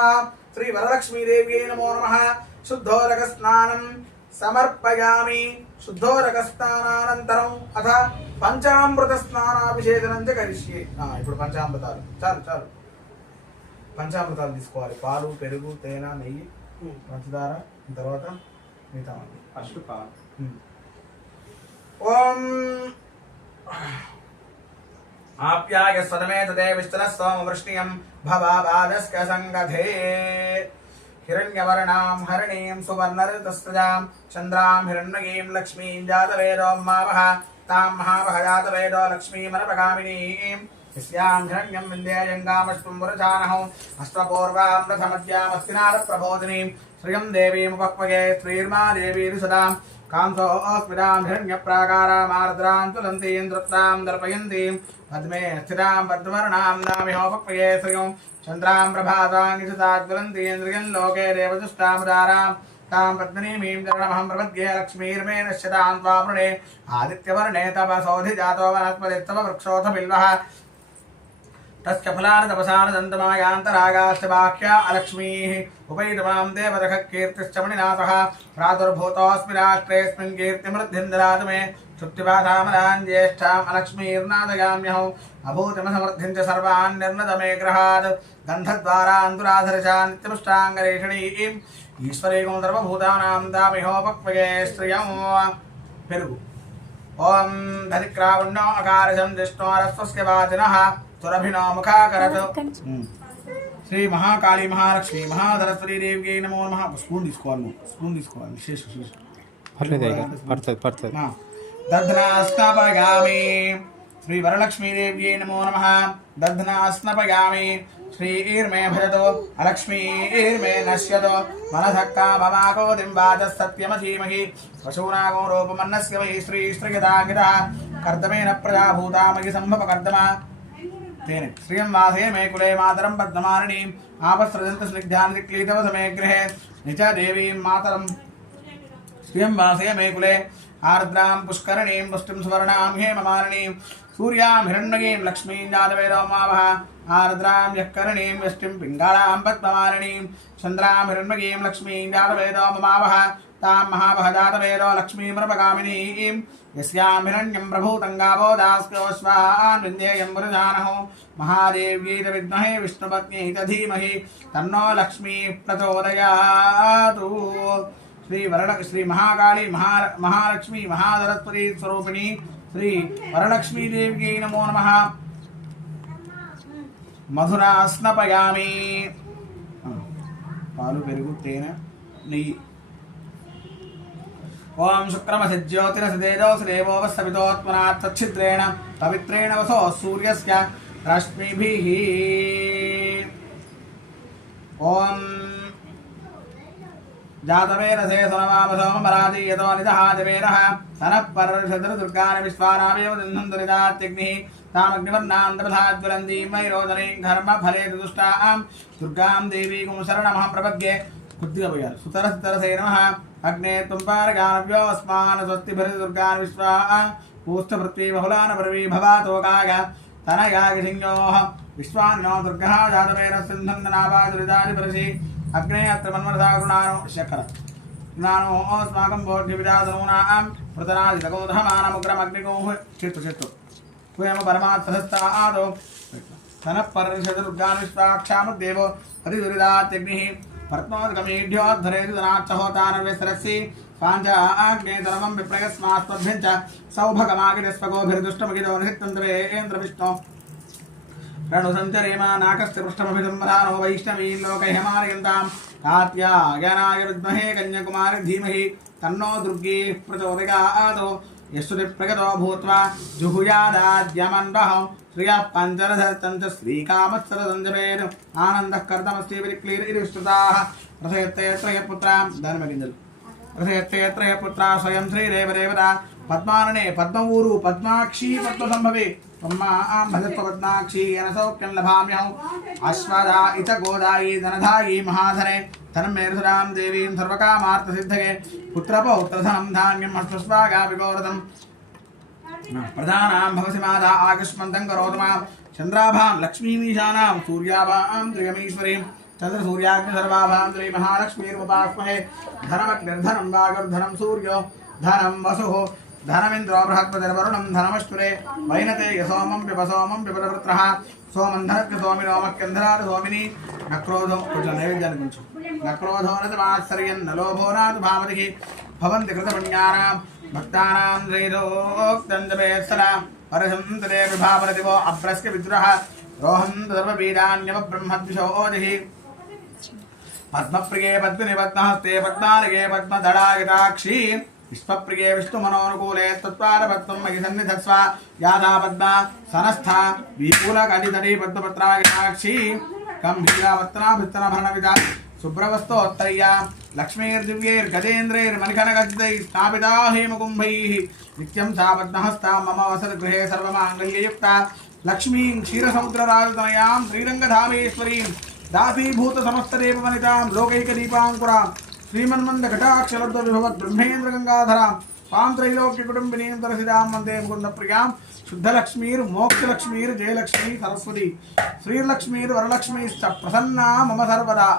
శ్రీ వరలక్ష్మీదేవ్యై నమో నమః. శుద్ధోదక స్నానం సమర్పయామి. శుద్ధోదక స్నానానంతరం అథ పంచామృత స్నానాభిషేకనం చ కరిష్యే. ఇప్పుడు పంచామృతాలు చాలు. పంచామృతాలు తీసుకోవాలి. పాలు, పెరుగు, తేనె, నెయ్యి, పంచదార, తర్వాత మిగతా ఫస్ట్ పాలు. ఓం ఆప్యాయ స్వదమే తదే విస్తర సోమవృష్ణియం భవాబాదస్క సంగధే హిరణ్యవర్ణాం హరిణీం సువర్ణరతస్తజాం చంద్రాం హిరణ్మయీం లక్ష్మీం జాతవేదో మావహ తాం మహావహ జాతవేదో లక్ష్మీమనపగామినీం యస్యాం హిరణ్యం వింధ్యాయంగామశ్వం వరచానహం అష్టపూర్వాం రథమధ్యామస్తినార ప్రబోధినీం శ్రియం దేవీముపక్వగే శ్రీర్మా దేవీరు సదాం కాంసోస్మితాం హిరణ్యప్రాకారామార్ద్రాం తులంతీం దృప్తాం దర్పయంతీం పద్మే స్థితాం పద్మవర్ణాం నామిహోపక్వగే శ్రియం చంద్రాం ప్రభాతాంగితాజ్వలంతీం శ్రియం లోకే దేవదుష్టాముదారాం तां पद्मिनीमीं चरणमहं प्रपद्ये लक्ष्मीर्मे नश्यतां त्वामृणे आदित्यवर्णे तपसोऽधिजातो वनस्पतिस्तव वृक्षोऽथ बिल्वः तस्य फलानतपसानदन्तमायान्तरागाश्च बाह्या अलक्ष्मीः उपैतमां देवदखः कीर्तिश्च मणिनाथः प्रादुर्भूतोऽस्मि राष्ट्रेऽस्मिन् कीर्तिमृद्धिं ददातु मे श्रुतिपाधामलां ज्येष्ठाम् अलक्ष्मीर्नादयाम्यहम् अभूतिमसमृद्धिं च सर्वान् निर्नदमे गृहात् गन्धद्वारान्तुराधरचा नित्यपुष्टाङ्गरेषणीम् ఈశ్వరేకం సర్వభూతానాం దామిహోపక్వగే శ్రియం పెరుగు. ఓం ధరిక్రావుణ్ణో అకారజం జిష్ణోరస్వస్య వాచినః తురభినో ముఖాకరత్. శ్రీ మహాకాళీ మహాలక్ష్మి మహాసరస్వతీ దేవ్యై నమో నమః. స్పూన్ తీసుకోవాలి. విశేష పడుతుంది. దధ్నాస్నపగామి. శ్రీ వరలక్ష్మీదేవ్యై నమో నమః. దధ్నాస్నపగామి. श्रीर्मे भजतो अलक्ष्मीर्मे नश्यतो मनसः काममाकोतिं वाचः सत्यमधीमहि पशूनागो रूपमन्नस्य वै श्रीश्रियताङ्गितः कर्दमेन प्रजाभूतामहि सम्भव कर्दमा तेन श्रियं वासे मे कुले मातरं पद्ममालिनीम् आपस्रजन्त स्निग्धान्तिक्लीतव समे गृहे निच देवीं मातरं श्रियं वासे मे कुले आर्द्रां पुष्करणीं पुष्टिं सुवर्णां हेममालिनीं सूर्यां हिरण्मयीं लक्ष्मीं जातवेदोमावः आर्द्रां यःकरणीं यष्टिं पिङ्गाळां पद्ममालिनीं चन्द्रां हिरण्मयीं लक्ष्मीं जातवेदोमावः तां महावः जातवेदो लक्ष्मीमृपगामिनीं यस्यां हिरण्यं प्रभूतं गावो दास्योऽश्वान् विन्ध्येयं वृजानहो महादेव्यै च विद्महे विष्णुपत्न्यै च धीमहि तन्नो लक्ष्मीः प्रचोदयातु। श्री महाकाली महालक्ष्मी महासरस्वती स्वरूपिणी श्री वरलक्ष्मी देव्यै नमो नमः। मधुरा स्नपयामि पालु पेरुगु तेन नेय्यि। ओम शुक्रमसिज्योतिरसिदेजो श्रेवो वस्सवितोत्मनात् तच्छिद्रेण पवित्रेण वसो सूर्यस्य रश्मिभिः। ओम जातवेरसे सोमवामसोमराजी यतो निदः जवेरः सनः पर्षदुर्गानि विश्वानामेव दिन्धन्तरिदात्यग्निः तामग्निवर्णां दपधाज्वलन्तीं वैरोदनीं घर्मफले दुष्टां दुर्गां देवीं शरणमः प्रपद्ये। सुतरसुतरसे नमः। अग्ने तुम्पारगानव्योऽस्मान् स्वस्तिभिर्दुर्गान् विश्वा पूष्ठपृथ्वी बहुलान् पृथ्वी भवातोकाय तनयागिसिंहोः विश्वान्नो दुर्गः जातवेरसिन्धन्दनावादुरिदादिपरसि अग्ने अत्र मन्मनसा गुणानो शकर गुणानो अस्माकं बोध्यविदासनूनां पृतनादितकोधमानमुग्रमग्निगोः चित्तु स्वयं परमात्महस्तादो तनः पर्षदुर्गान् विश्वाक्षामुद्देवो अधिदुरिदात्यग्निः पर्त्नोद्गमेढ्योद्धरेतु धनार्थहोतानव्यसरसि पाञ्चाग्ने सर्वं विप्रयस्मास्त्वभ्यं च सौभगमागिरस्वगोभिर्दुष्टमगिदो निहितन्द्रेन्द्रविष्णो रणुसञ्चरेमा नाकस्य पृष्ठमभिसंवधानो वैष्णवी लोकैहमारयन्तां कात्यायनाय विद्महे कन्याकुमारी धीमहि तन्नो दुर्गे प्रचोदयात्। यस्तुति प्रगतो भूत्वा जुहुयादाद्यमन्वः श्रियः पञ्चरथश्च श्रीकामत्सरसञ्जपेन आनन्दः कर्तमस्ति विक्लीरिष्टुताः रथयत्ते त्रयपुत्रां धर्मगिन्दलु रथयत्ते त्रयपुत्रा स्वयं श्रीदेवदेवता पद्मानने पद्मऊरु पद्माक्षी पद्मसम्भवे त्वम्मां भजत्व पद्माक्षी येन सौख्यं लभाम्यहम् अश्वदा इत गोदायी धनधायी महाधने धनमेरुसरां देवीं सर्वकामार्थसिद्धये पुत्रपौत्रधनं धान्यं हस्तस्वागाभिगौरधम् प्रधानां भवसि माता आयुष्मन्तं करोतु मां चन्द्राभां लक्ष्मीमीशानां सूर्याभां त्रियमीश्वरीं चन्द्रसूर्याग्नि सर्वाभां त्रि महालक्ष्मीरुपास्महे धनमग्निर्धनं वागुर्धनं सूर्यो धनं वसुः धनमिन्द्रो बृहस्पतिर्वरुणं धनमश्वरे वैनते यसोमं पिबसोमं पिबलवृत्रः सोमं धनस्य सोमिनो मक्यन्धरात् सोमिनी न क्रोधो कुछ नैवेद्यानि कुञ्चु न क्रोधो न च मात्सर्यं न लोभो न तु भावतिः भवन्ति कृतपुण्यानां भक्तानां त्रैलोक्यं जपेत्सरा परशन्तरे विभावरतिवो अभ्रस्य विद्रुः रोहन्त सर्ववीरान्यवब्रह्मद्विषोदिः पद्मप्रिये पद्मनिपद्महस्ते पद्मालये पद्मधरायताक्षी विश्वप्रिये विष्णुमनोनुकूले तत्त्वारपद्मं मयि सन्निधत्स्व यादा पद्मा सनस्था विपुलकटितटी पद्मपत्रायताक्षी गम्भीरावर्तनाभित्तनभरणविदा शुभ्रवस्तोत्तरय्या लक्ष्मीर्दिव्यैर्गजेन्द्रैर्मणिखनगजदैः स्थापिता हेमकुम्भैः नित्यं सा पद्महस्ता मम वसतगृहे सर्वमाङ्गल्ययुक्ता लक्ष्मीं क्षीरसमुद्रराजतनयां श्रीरङ्गधामेश्वरीं दासीभूतसमस्तदेववनितां लोकैकदीपाङ्कुरां श्रीमन्मन्दघटाक्षलब्धविभवत् ब्रह्मेन्द्रगङ्गाधरां पां त्रैलोक्यकुटुम्बिनीं तरसिदां वन्दे मुकुन्दप्रियां शुद्धलक्ष्मीर्मोक्षलक्ष्मीर्जयलक्ष्मी सरस्वती श्रीलक्ष्मीर्वरलक्ष्मीश्च प्रसन्ना मम सर्वदा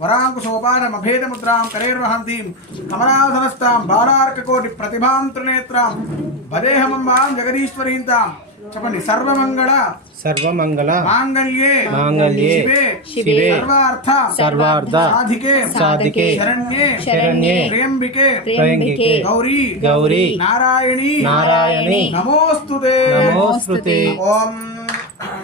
वराङ्कुशोपानमभेदमुद्रां करेर्वहन्तीं कमलासनस्तां बालार्ककोटिप्रतिभां त्रिनेत्रां भजेऽहमम्बां जगदीश्वरीं तां చెప్పండి సర్వమంగళ మాంగళ్యే శివే సర్వార్థ సాధికే శరణ్యే త్ర్యంబికే గౌరీ నారాయణి నమోస్తుతే ఓం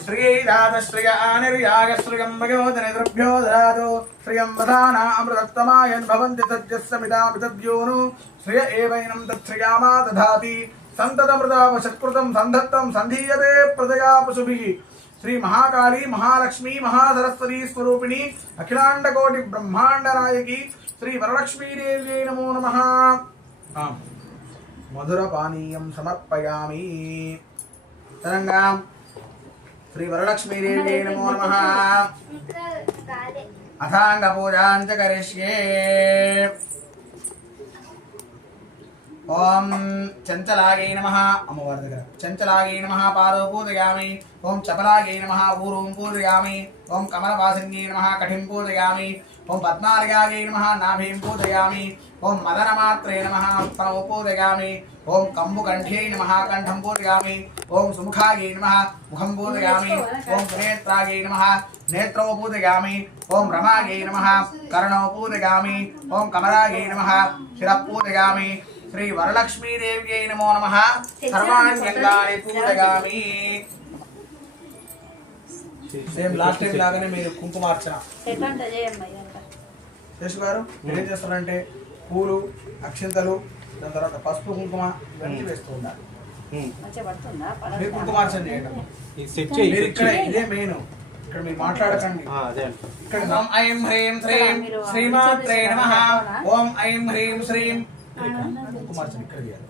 శ్రీరాధశ్రియ ఆనిర్యాగ శ్రియం భగవదనిద్రభ్యో దదాతు శ్రియం వదాన అమృతత్తమాయన్ భవంతి తజ్జస్సమిదామితద్యోను శ్రియ ఏవైనం తత్శ్రియామా దధాతి संततमृतावशत्कृतं संधत्तं संधीयते प्रदया पशुभिः। श्री महाकाली महालक्ष्मी महासरस्वती स्वरूपिणी अखिलांडकोटि ब्रह्मांड नायकी श्री वरलक्ष्मी देव्यै नमो नमः। मधुरपानीयं समर्पयामि। तरंगां శ్రీ వరలక్ష్మీదేవ్యై నమో నమః అథాంగ పూజాం చ కరిష్యే ఓం చంచలాగై నమః అమ్మవారి దగ్గర చంచలాగై నమః పాదో పూజయామి ఓం చపలాగై నమః ఊరుం పూజయామి ఓం కమలవాసిన్యై నమః కఠిం పూజయామి ఓం పద్మాలయాగై నమః నాభిం పూజయామి ఓం మదనమాత్రే నమః ప్రణవ పూజయామి ఓం కంబుకంఠ్యై నమః కంఠం పూజయామి ఓం సుముఖాయై నమః ముఖం పూజయామి ఓం సునేత్రాయై నమః నేత్రౌ పూజయామి ఓం రమాయై నమః కర్ణౌ పూజయామి ఓం కమలాయై నమః శిరః పూజయామి శ్రీ వరలక్ష్మీదేవ్యై నమో నమః సర్వాణ్యంగాని పూజయామి సేమ్ లాస్ట్ టైం లాగానే మీరు కుంకుమార్చన శేషు గారు మీరు ఏం చేస్తారంటే పూలు అక్షింతలు దాని తర్వాత పసుపు కుంకుమ ఇవన్నీ వేస్తూ ఉండాలి మీరు కుంకుమార్చన చేయండి మీరు ఇక్కడ ఇదే మెయిన్ ఇక్కడ మీరు మాట్లాడకండి ఇక్కడ ఓం ఐం హ్రీం శ్రీం శ్రీమాత్రే నమః ఓం ఐం హ్రీం శ్రీం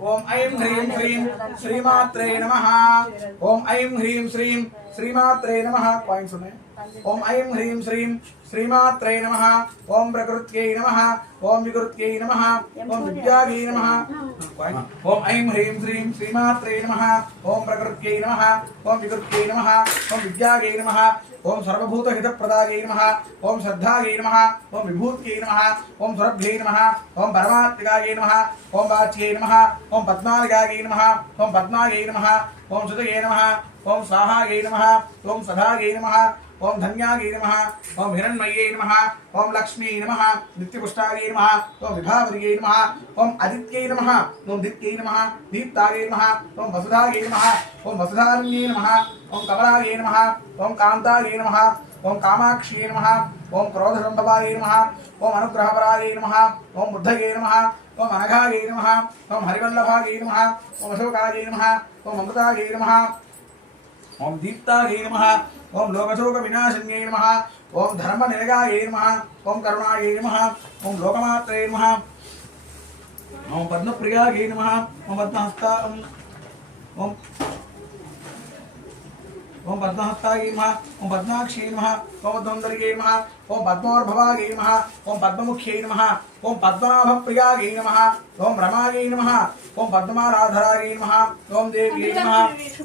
ఓం ఐం హ్రీం శ్రీం శ్రీమాత్రే నమః ఓం ఐం హ్రీం శ్రీం శ్రీమాత్రే నమః పాయింట్స్ ఉన్నాయి ఓం ఐం హ్రీం శ్రీం శ్రీమాత్రే నమః ఓం ప్రకృత్యై నమః ఓం వికృత్యై నమః ఓం విద్యాయై నమః ఓం ఐం హ్రీం శ్రీం శ్రీమాత్రే నమః ఓం ప్రకృత్యై నమః ఓం వికృత్యై నమః ఓం విద్యాయై నమః ఓం సర్వభూతహితప్రదాయై నమః ఓం శ్రద్ధాయై నమః ఓం విభూత్యై నమః ఓం సురభ్యై నమః ఓం పరమాత్మికాయై నమః ఓం వాచ్యై నమః ఓం పద్మాలయాయై నమః ఓం పద్మాయై నమః ఓం సుతయై నమః ఓం స్వాహాయై నమః ఓం సదాయై నమః ఓం ధన్యాయై నమః ఓం హిరణ్మయ్యై నమః ఓం లక్ష్మీయై నమః నిత్యపుష్టాయై నమః ఓం విభావర్యై నమః ఓం అదిత్యై నమః ఓం దిత్యై నమః దీప్తాయై నమః ఓం వసుధాయై నమః ఓం వసుధారణ్యై నమః ఓం కమలాయై నమః ఓం కాంతాయై నమః ఓం కామాక్ష్యై నమః ఓం క్రోధసంభవాయై నమః ఓం అనుగ్రహపరాయై నమః ఓం బుద్ధయై నమః ఓం అనఘాయై నమః ఓం హరివల్లభాయై నమః ఓం అశోకాయై నమః ఓం అమృతాయై నమః ఓం దీప్తాయై నమః ఓం లోకశోక వినాశన్యై నమః ఓం ధర్మనిలయాయై నమః ఓం కరుణాయై నమః ఓం లోకమాత్రే నమః ఓం పద్మప్రియాయై నమః ఓం పద్మహస్తా ఓం ఓం పద్మహస్తాయై నమః ఓం పద్మాక్షై నమః ఓం పద్మందర్యై నమః ఓం పద్మోర్భవాయై నమః ఓం పద్మముఖ్యై నమః ఓం పద్మనాభప్రియాయై నమః ఓం రమాయై నమః ఓం పద్మమాలాధరాయై నమః ఓం దేవ్యై నమః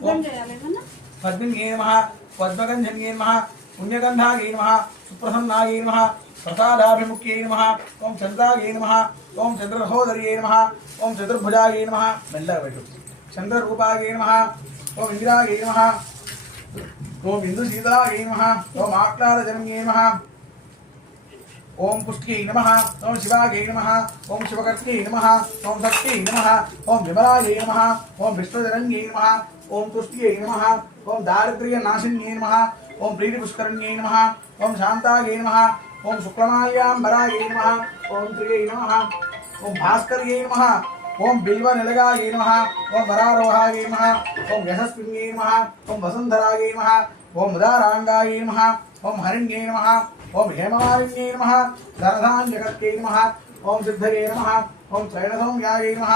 ఓం పద్మిన్యై నమః పద్మగంధన్యై నమః పుణ్యగంధాయై నమః సుప్రసన్నాయై నమః ప్రసాదాభిముఖ్యై నమః ఓం చంద్రాయై నమః ఓం చంద్రసహోదర్యై నమః ఓం చతుర్భుజాయై నమః మెల్లగా పెట్టు చంద్రరూపాయై నమః ఓం ఇంద్రాయై నమః ఓం ఇందుశీతలాయై నమః ఓం ఆక్లారజనన్యై నమః ఓం పుష్ట్యై నమః ఓం శివాయై నమః ఓం శివకర్త్యై నమః ఓం శక్త్యై నమః ఓం విమలాయై నమః ఓం విష్ణుజనన్యై నమః ఓం తుష్ట్యై నమః ఓం దారిద్ర్యనాశిన్యై నమః ఓం ప్రీతిపుష్కరణ్యై నమః ఓం శాంతాయై నమః ఓం శుక్లమాల్యాంబరాయై నమః ఓం త్రియై నమః ఓం భాస్కర్యై నమః ఓం బిల్వనిలయాయై నమః ఓం వరారోహాయై నమః ఓం యశస్విన్యై నమః ఓం వసుంధరాయై నమః ఓం ఉదారాంగాయై నమః ఓం హరిణ్యై నమః ఓం హేమమాలిన్యై నమః ధనధాన్యకర్త్యై నమః ఓం సిద్ధయే నమః ఓం త్రైణసౌమ్యాయై నమః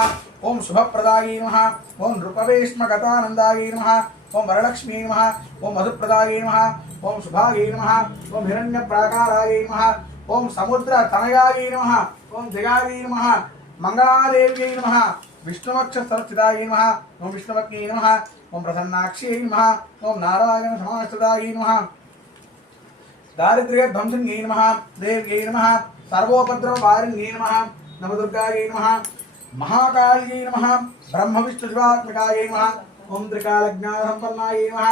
ఓం శుభప్రదాయై నమః ఓం నృపవేష్మగతానందాయై నమః ఓం వరలక్ష్మీ నమః ఓం మధుప్రదాయై నమః ఓం శుభాయై నమః ఓం హిరణ్యప్రాకారాయై నమః ఓం సముద్రతనయాయై నమః ఓం జయాయై నమః మంగళాదేవ్యై నమః విష్ణువక్షస్థలస్థితాయై నమః ఓం విష్ణువక్యై నమః ఓం ప్రసన్నాక్ష్యై నమః ఓం నారాయణ సమాశ్రితాయై నమః దారిద్ర్యధ్వంసిన్యై నమః దేవ్యై నమః సర్వోపద్రవవారిణ్యై నమః నవదుర్గాయై నమః మహాకాళ్యై నమః బ్రహ్మవిష్ణుశివాత్మికాయై నమః ఓం త్రికాలజ్ఞానసంపన్నాయై నమః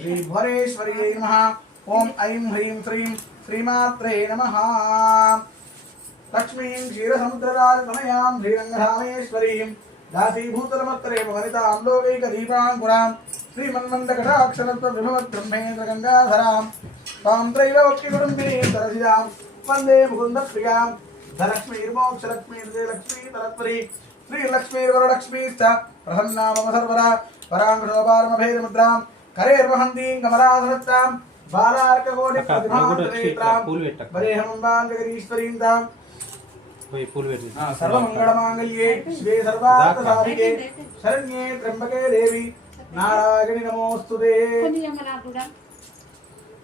శ్రీ భువనేశ్వర్యై నమః ఓం ఐం హ్రీం శ్రీం శ్రీమాత్రే నమః లక్ష్మీం క్షీరసముద్రరాజతనయాం శ్రీరంగధామేశ్వరీం దాసీభూతలమత్రేమ వనితాం లోకైకదీపాంకురాం శ్రీమన్మందకటాక్షరత్వవిభవద్బ్రహ్మేంద్రగంగాధరాం తాం త్రైలోక్యకుటుంబినీం సరసిజాం వందే ముకుందప్రియాం ధనలక్ష్మీర్మోక్షలక్ష్మీర్జయలక్ష్మీతరత్వరీ శ్రీలక్ష్మీర్వరలక్ష్మీశ్చ ప్రసన్నా మమ సర్వదా పరాంకుశోపారమభేదముద్రాం కరేర్వహంతీం కమలాధరత్తాం బాలార్కకోటి ప్రతిభాంతరేత్రాం వరేహమంబాం జగదీశ్వరీం తాం సర్వమంగళమాంగళ్యే శివే సర్వార్థసాధికే శరణ్యే త్ర్యంబకే దేవి నారాయణి నమోస్తుతే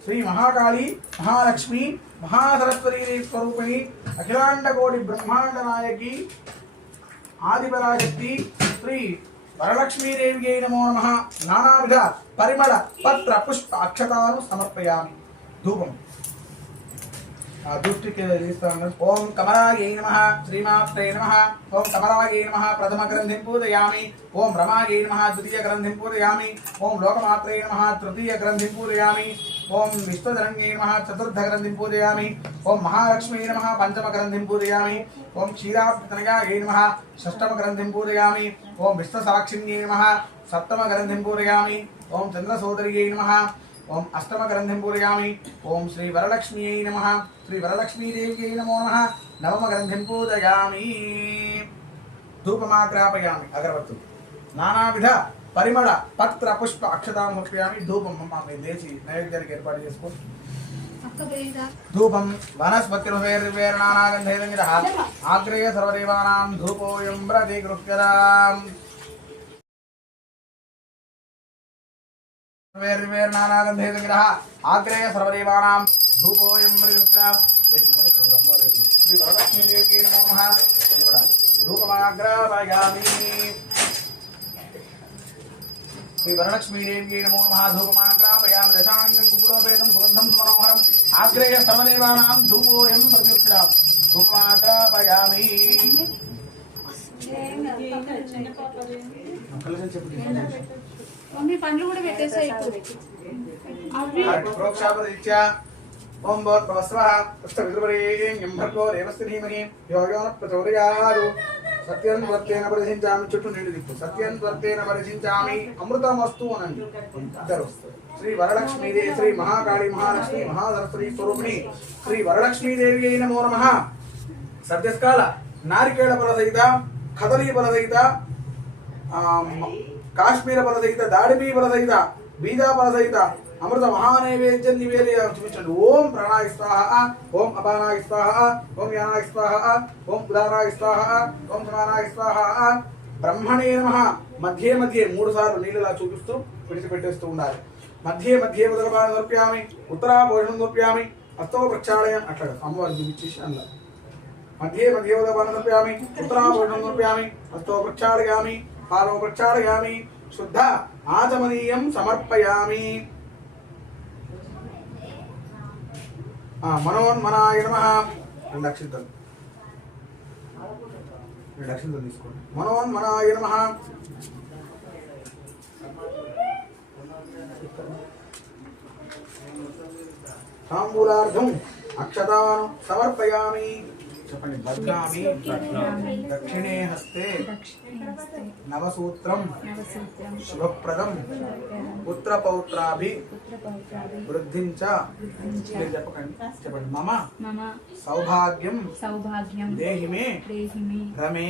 శ్రీ మహాకాళి మహాలక్ష్మి మహాసరస్వతి స్వరూపిణి అఖిలాండ కోటి బ్రహ్మాండ నాయకి ఆదిపరాశక్తి శ్రీ వరలక్ష్మీదేవికి నమో నమః. నానావిధ పరిమళ పత్ర పుష్ప అక్షతాను సమర్పయామి. ధూపం దృష్టికి తీస్తాను. ఓం కమలాయై నమః. శ్రీమాత్రే నమః. ఓం కమలాయై నమః. ప్రథమ గ్రంథిం పూజయామి. ఓం రమాయై నమః. ద్వితీయ గ్రంథిం పూజయామి. ఓం లోకమాత్రే నమః. తృతీయ గ్రంథిం పూజయామి. ఓం విశ్వధరణ్యై నమః. చతుర్థ గ్రంథిం పూజయామి. ఓం మహాలక్ష్మీ నమః. పంచమ గ్రంథిం పూజయామి. ఓం క్షీరాబ్ధతనయాయై నమః. షష్టమ గ్రంథిం పూజయామి. ఓం విశ్వసాక్షిణ్యై నమః. సప్తమ గ్రంథిం పూజయామి. ఓం చంద్రసోదర్యై నమః. ఓం అష్టమ గ్రంథిం పూజయామి. ఓం శ్రీ వరలక్ష్మ్యై నమః. శ్రీ వరలక్ష్మీదేవ్యై నమో నమః. నవమ గ్రంథిం పూజయామి. ధూపమాగ్రాపయామి. అగరవత్తు నానావిధ పరిమళ పత్ర పుష్ప అక్షతాం సమర్పయామి. ధూపం మేము దేశీ నైవేద్యానికి ఏర్పాటు చేసుకో. ధూపం వనస్పతిర్వేర్వేర్నానాగంధైరంగిర ఆగ్రేయ సర్వదేవానాం ధూపోయం ప్రతిగృహ్యతాం. వేర్వేర్నానాగంధైరంగిర ఆగ్రేయ సర్వదేవానాం ధూపోయం ప్రతిగృహ్యతాం. శ్రీ వరలక్ష్మీదేవికి నమో నమః. ధూపమాగ్రాపయామి. శ్రీ వరలక్ష్మీదేవికి నమో నమః. ధూపమాగ్రాపయామి. దశాంగం కుకులోపేతం సుగంధం సుమనోహరం ఆగ్రేయ సర్వదేవానాం ధూపోయం ప్రతిగృహ్యతాం. ధూపమాగ్రాపయామి. పండ్లు కూడా పెట్టేసాయి. ప్రోక్షాపరిత్యా ఓం భోర్భవస్వః పుష్పవిద్రువరేణ్యం భర్గో దేవస్య ధీమహి యో యో న ప్రచోదయాత్. సత్యం త్వర్తేన పరిశించామి. చుట్టూ నీళ్ళు దిక్కు. సత్యం త్వర్తేన పరిశించామి. అమృతమస్తు అనండి ఇద్దరు. శ్రీ వరలక్ష్మీదేవి శ్రీ మహాకాళి మహాలక్ష్మి మహాసరస్వతి స్వరూపిణి శ్రీ వరలక్ష్మీదేవి నమో నమః. సద్యస్కాల నారికేళ ఫలసహిత కదలీ ఫలసహిత కాశ్మీర ఫలసహిత దాడిమీ ఫలసహిత బీజా ఫలసహిత అమృత మహానైవేద్యం నివేది చూపించండి. ఓం ప్రాణాయ స్వాహ. ఓం అపానాయ స్వాహ. ఓం యానాయ స్వాహ. ఓం ఉదానాయ స్వాహ. ఓం సమానాయ స్వాహ. బ్రహ్మణే నమః. మధ్యే మధ్యే 3 సార్లు నీళ్ళలా చూపిస్తూ విడిచిపెట్టేస్తూ ఉండాలి. మధ్యే మధ్యే ఉదకపాన సమర్ప్యామి. ఉత్తరా భోజనం సమర్ప్యామి. హస్తో ప్రక్షాళయం. అట్లా అమ్మవారు చూపించేసి అన్నారు. మధ్యే మధ్యే ఉదకపాన సమర్ప్యామి. ఉత్తరా భోజనం సమర్ప్యామి. హస్తో ప్రక్షాళయామి. పాదో ప్రక్షాళయామి. శుద్ధ ఆచమనీయం సమర్పయామి. మనోన్మనాయ నమః. 2 అక్షంతలు తీసుకోండి. మనోన్మనాయ నమః. తాంబూలార్థం అక్షతాను సమర్పయామి. చెప్పండి. బధ్నామి దక్షిణే హస్తే నవసూత్రం శుభప్రదం పుత్రపౌత్రాభి వృద్ధిం చ. చెప్పండి. మమ సౌభాగ్యం దేహి మే రమే.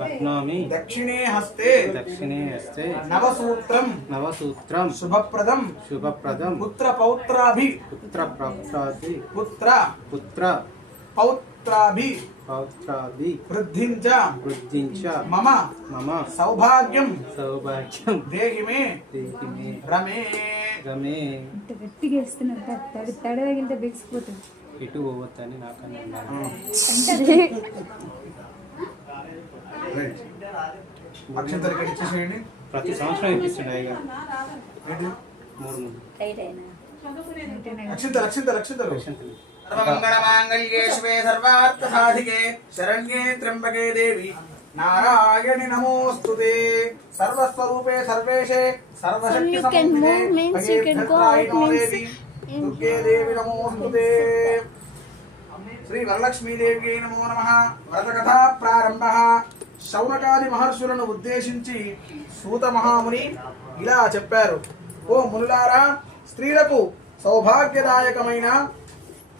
బధ్నామి దక్షిణే హస్తే నవసూత్రం శుభప్రదం పుత్ర పౌత్రాభి వృద్ధిం చ మమ సౌభాగ్యం దేహి మే రమే. గట్టిగా వేస్తున్నారు. తడి తగిలితే బిగిసిపోతుంది. ఇటు పోవద్దని నాకన్నా అక్షంతలు ఇచ్చేసేయండి. ప్రతి సంవత్సరం ఇప్పిస్తుండే అయ్యగా 3 అక్షంతలు. సర్వమంగళమాంగళ్యే శివే సర్వార్థ సాధికే శరణ్యే త్ర్యంబకే దేవి నారాయణి నమోస్తుతే. సర్వస్వరూపే సర్వేశే సర్వశక్తి సమన్వితే భగేభ్యత్రాయినో దేవి దుర్గే దేవి నమోస్తుతే. శ్రీ వరలక్ష్మీదేవికి నమో నమః. వ్రతకథా ప్రారంభః. శౌనకాది మహర్షులను ఉద్దేశించి సూత మహాముని ఇలా చెప్పారు. ఓ మునులారా, స్త్రీలకు సౌభాగ్యదాయకమైన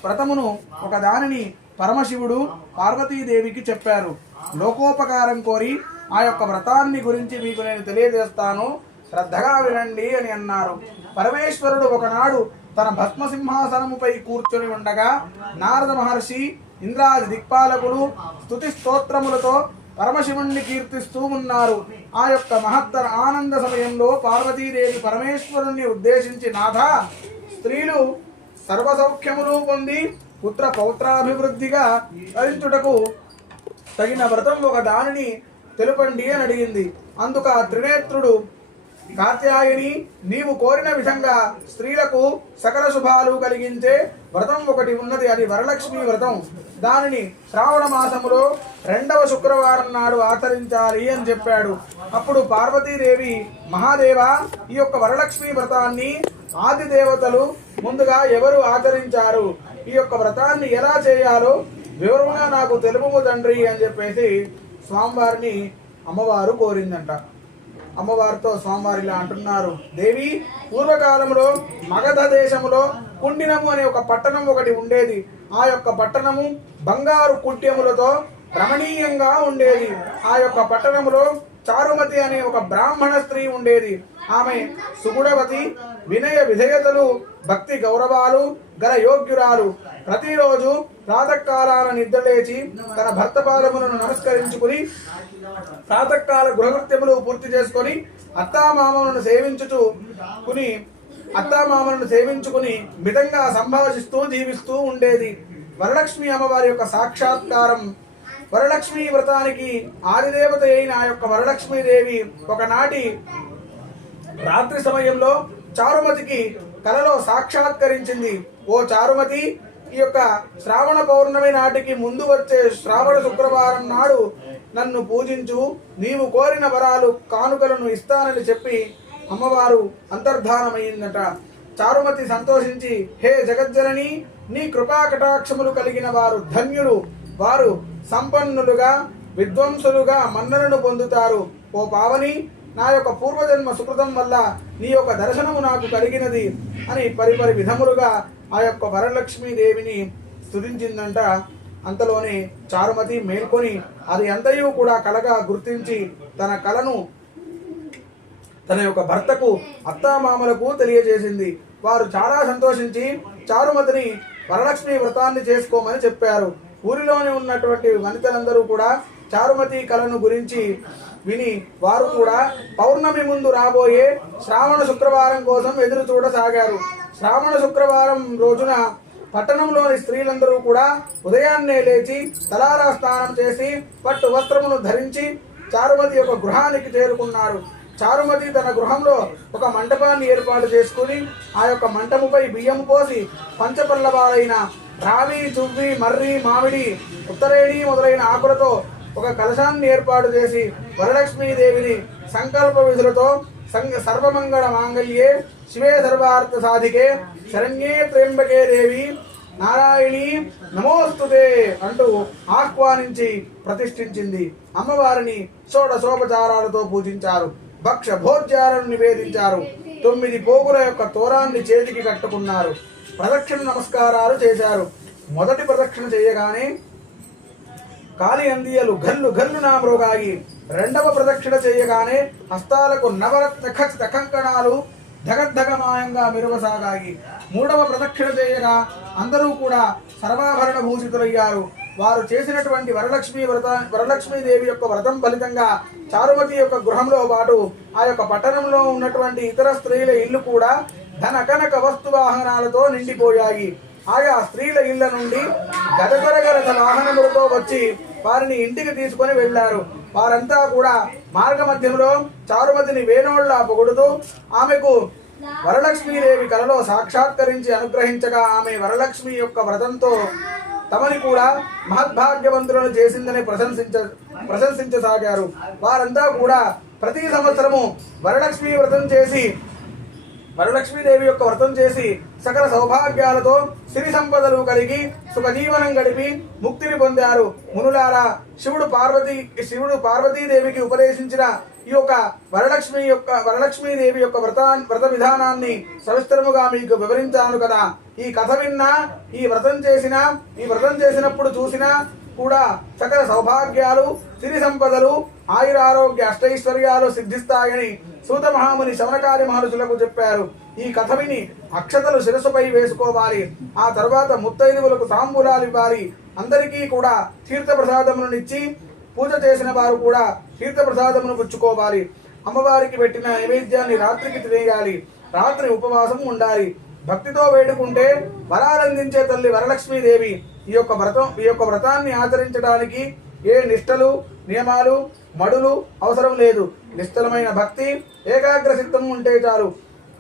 వ్రతమును ఒకదానిని పరమశివుడు పార్వతీదేవికి చెప్పారు. లోకోపకారం కోరి ఆ యొక్క వ్రతాన్ని గురించి మీకు నేను తెలియజేస్తాను, శ్రద్ధగా వినండి అని అన్నారు. పరమేశ్వరుడు ఒకనాడు తన భస్మ సింహాసనముపై కూర్చొని ఉండగా నారద మహర్షి, ఇంద్రాది దిక్పాలకులు స్తుతి స్తోత్రములతో పరమశివుణ్ణి కీర్తిస్తూ ఉన్నారు. ఆ యొక్క మహత్తర ఆనంద సమయంలో పార్వతీదేవి పరమేశ్వరుణ్ణి ఉద్దేశించి, నాథ, స్త్రీలు సర్వసౌఖ్యములు పొంది పుత్ర పౌత్రాభివృద్ధిగా ధరించుటకు తగిన వ్రతం ఒక దానిని తెలుపండి అని అడిగింది. అందుకు ఆ త్రినేత్రుడు, కాత్యాయని, నీవు కోరిన విధంగా స్త్రీలకు సకల శుభాలు కలిగించే వ్రతం ఒకటి ఉన్నది. అది వరలక్ష్మి వ్రతం. దానిని శ్రావణ మాసములో 2వ శుక్రవారం నాడు ఆచరించాలి అని చెప్పాడు. అప్పుడు పార్వతీదేవి, మహాదేవ, ఈ యొక్క వరలక్ష్మి వ్రతాన్ని ఆది దేవతలు ముందుగా ఎవరు ఆచరించారు? ఈ యొక్క వ్రతాన్ని ఎలా చేయాలో వివరంగా నాకు తెలుపుము తండ్రి అని చెప్పేసి స్వామివారిని అమ్మవారు కోరిందంట. అమ్మవారితో స్వామివారి ఇలా అంటున్నారు, దేవి, పూర్వకాలంలో మగధ దేశంలో కుండినము అనే ఒక పట్టణం ఒకటి ఉండేది. ఆ యొక్క పట్టణము బంగారు కుట్యములతో రమణీయంగా ఉండేది. ఆ యొక్క పట్టణములో చారుమతి అనే ఒక బ్రాహ్మణ స్త్రీ ఉండేది. ఆమె సుగుణవతి, వినయ విధేయతలు, భక్తి గౌరవాలు గల యోగ్యురాలు. ప్రతిరోజు ప్రాతకాలాన నిద్రలేచి తన భర్త పాదములను నమస్కరించుకుని ప్రాతకాల గృహకృత్యములు పూర్తి చేసుకొని అత్తామామలను సేవించుకుని మితంగా సంభాషిస్తూ జీవిస్తూ ఉండేది. వరలక్ష్మి అమ్మవారి యొక్క సాక్షాత్కారం. వరలక్ష్మి వ్రతానికి ఆదిదేవత అయిన ఆ యొక్క వరలక్ష్మీదేవి ఒకనాటి రాత్రి సమయంలో చారుమతికి కలలో సాక్షాత్కరించింది. ఓ చారుమతి, ఈ యొక్క శ్రావణ పౌర్ణమి నాటికి ముందు వచ్చే శ్రావణ శుక్రవారం నాడు నన్ను పూజించు, నీవు కోరిన వరాలు కానుకలను ఇస్తానని చెప్పి అమ్మవారు అంతర్ధానమైందట. చారుమతి సంతోషించి, హే జగజ్జనని, నీ కృపా కటాక్షములు కలిగిన వారు ధన్యులు. వారు సంపన్నులుగా, విద్వాంసులుగా మన్ననను పొందుతారు. ఓ పావని, నా యొక్క పూర్వజన్మ సుకృతం వల్ల నీ యొక్క దర్శనము నాకు కలిగినది అని పరిపరి విధములుగా ఆ యొక్క వరలక్ష్మీదేవిని స్తుతించిందంట. అంతలోనే చారుమతి మేల్కొని అది అంతయు కూడా కలగా గుర్తించి తన కలను తన యొక్క భర్తకు, అత్తామామలకు తెలియజేసింది. వారు చాలా సంతోషించి చారుమతిని వరలక్ష్మి వ్రతాన్ని చేసుకోమని చెప్పారు. ఊరిలోనే ఉన్నటువంటి వనితలందరూ కూడా చారుమతి కలను గురించి విని వారు కూడా పౌర్ణమి ముందు రాబోయే శ్రావణ శుక్రవారం కోసం ఎదురు చూడసాగారు. శ్రావణ శుక్రవారం రోజున పట్టణంలోని స్త్రీలందరూ కూడా ఉదయాన్నే లేచి తలారా స్నానం చేసి పట్టు వస్త్రమును ధరించి చారుమతి యొక్క గృహానికి చేరుకున్నారు. చారుమతి తన గృహంలో ఒక మంటపాన్ని ఏర్పాటు చేసుకుని ఆ యొక్క మంటముపై బియ్యం పోసి పంచపల్లవాలైన రావి, చువ్వి, మర్రి, మామిడి, ఉత్తరేణి మొదలైన ఆకులతో ఒక కలశాన్ని ఏర్పాటు చేసి వరలక్ష్మీదేవిని సంకల్ప విధులతో సర్వమంగళ మాంగళ్యే శివే సర్వార్థ సాధికే శరణ్యే త్ర్యంబకే దేవి నారాయణి నమోస్తుతే అంటూ ఆహ్వానించి ప్రతిష్ఠించింది. అమ్మవారిని షోడశోపచారాలతో పూజించారు. భక్ష భోజ్యాలను నివేదించారు. 9 పోగుల యొక్క తోరాన్ని చేతికి కట్టుకున్నారు. ప్రదక్షిణ నమస్కారాలు చేశారు. మొదటి ప్రదక్షిణ చేయగానే కాలి అందియలు గల్లు గల్లు నా మ్రోగాయి. 2వ ప్రదక్షిణ చేయగానే హస్తాలకు నవరత్న ఖచ్చిత కంకణాలు ధగద్ధగమాయంగా మెరుగసాగాయి. 3వ ప్రదక్షిణ చేయగా అందరూ కూడా సర్వాభరణ భూషితులయ్యారు. వారు చేసినటువంటి వరలక్ష్మీదేవి యొక్క వ్రతం ఫలితంగా చారుమతి యొక్క గృహంలో పాటు ఆ యొక్క పట్టణంలో ఉన్నటువంటి ఇతర స్త్రీల ఇల్లు కూడా ధన కనక వస్తు వాహనాలతో నిండిపోయాయి. ఆయా స్త్రీల ఇళ్ల నుండి గదగరగరథ వాహనములతో వచ్చి వారిని ఇంటికి తీసుకొని వెళ్లారు. వారంతా కూడా మార్గ మధ్యంలో చారుమతిని వేణోళ్లా పొగుడుతూ ఆమెకు వరలక్ష్మీదేవి కలలో సాక్షాత్కరించి అనుగ్రహించగా ఆమె వరలక్ష్మి యొక్క వ్రతంతో తమని కూడా మహద్భాగ్యవంతులను చేసిందని ప్రశంసించసాగారు. వారంతా కూడా ప్రతి సంవత్సరము వరలక్ష్మీదేవి యొక్క వ్రతం చేసి సకల సౌభాగ్యాలతో సిరి సంపదలు కలిగి సుఖజీవనం గడిపి ముక్తిని పొందారు. మునులారా, శివుడు పార్వతీదేవికి ఉపదేశించిన ఈ యొక్క వరలక్ష్మీదేవి యొక్క వ్రత విధానాన్ని సవిస్తరముగా మీకు వివరించాను కదా. ఈ కథ విన్నా, ఈ వ్రతం చేసినప్పుడు చూసినా కూడా సకల సౌభాగ్యాలు సిరి సంపదలు ఆయురారోగ్య అష్టైశ్వర్యాలు సిద్ధిస్తాయని సూత మహాముని శవనకారి మహర్షులకు చెప్పారు. ఈ కథ విని అక్షతలు శిరస్సుపై వేసుకోవాలి. ఆ తర్వాత ముత్తైదువులకు తాంబూలాలు ఇవ్వాలి. అందరికీ కూడా తీర్థప్రసాదములనిచ్చి పూజ చేసిన వారు కూడా తీర్థప్రసాదమును పుచ్చుకోవాలి. అమ్మవారికి పెట్టిన నైవేద్యాన్ని రాత్రికి తినేయాలి. రాత్రి ఉపవాసం ఉండాలి. భక్తితో వేడుకుంటే వరాలందించే తల్లి వరలక్ష్మీదేవి. ఈ యొక్క వ్రతాన్ని ఆచరించడానికి ఏ నిష్టలు నియమాలు మడులు అవసరం లేదు. నిశ్చలమైన భక్తి ఏకాగ్ర చిత్తం ఉంటే చాలు.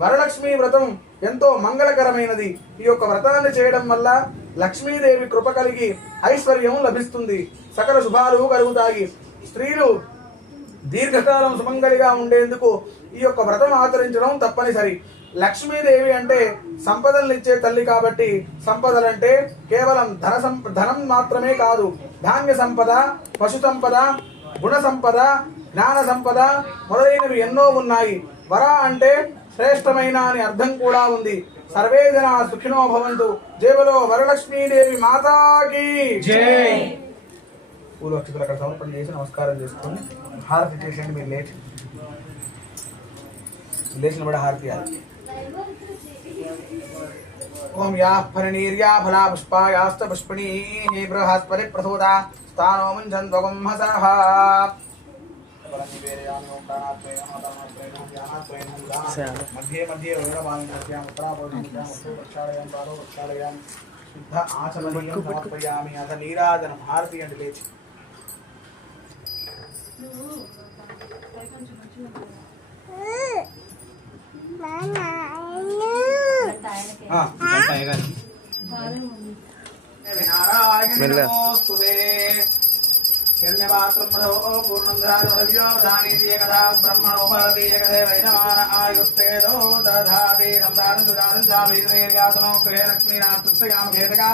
వరలక్ష్మీ వ్రతం ఎంతో మంగళకరమైనది. ఈ యొక్క వ్రతాన్ని చేయడం వల్ల లక్ష్మీదేవి కృప కలిగి ఐశ్వర్యం లభిస్తుంది. సకల శుభాలు కలుగుతాయి. స్త్రీలు దీర్ఘకాలం సుమంగళిగా ఉండేందుకు ఈ యొక్క వ్రతం ఆచరించడం తప్పనిసరి. లక్ష్మీదేవి అంటే సంపదలనిచ్చే తల్లి కాబట్టి సంపదలంటే కేవలం ధనం మాత్రమే కాదు. ధాన్య సంపద, పశు సంపద, గుణ సంపద, జ్ఞాన సంపద మొదలైనవి ఎన్నో ఉన్నాయి. వర అంటే శ్రేష్టమైన అని అర్థం కూడా ఉంది. సర్వే జనా సుఖినో భవంతు. జేబులో వరలక్ష్మీదేవి మాతాకి జై. పూలు అక్షతలు అక్కడ సమర్పణ చేసి నమస్కారం చేసుకొని హారతి చేసేయండి. మీరు లేచిన కూడా హారతి ఇవ్వాలి. ఓం యాః ఫలనీర్యా ఫలా పుష్పాయాస్త పుష్పిణీః బృహస్పతి ప్రసూతా స్థానో ముంచన్త్వగం హసః. మధ్యే మధ్యే శుద్ధ ఆచమనీయం సమర్పయామి. అథ నీరాజనం హారతి అంటే లేచి నారాయణోస్తుతే హిరణ్యపాత్రం మధో పూర్ణం దదాతి ఏకదా బ్రహ్మణోపహతి ఏకదే వైనమాన ఆయుస్తేదో దధాతి సందారం దురారం చాభీర్యాసనో గృహే లక్ష్మీనాథృత్సయామఖేతకా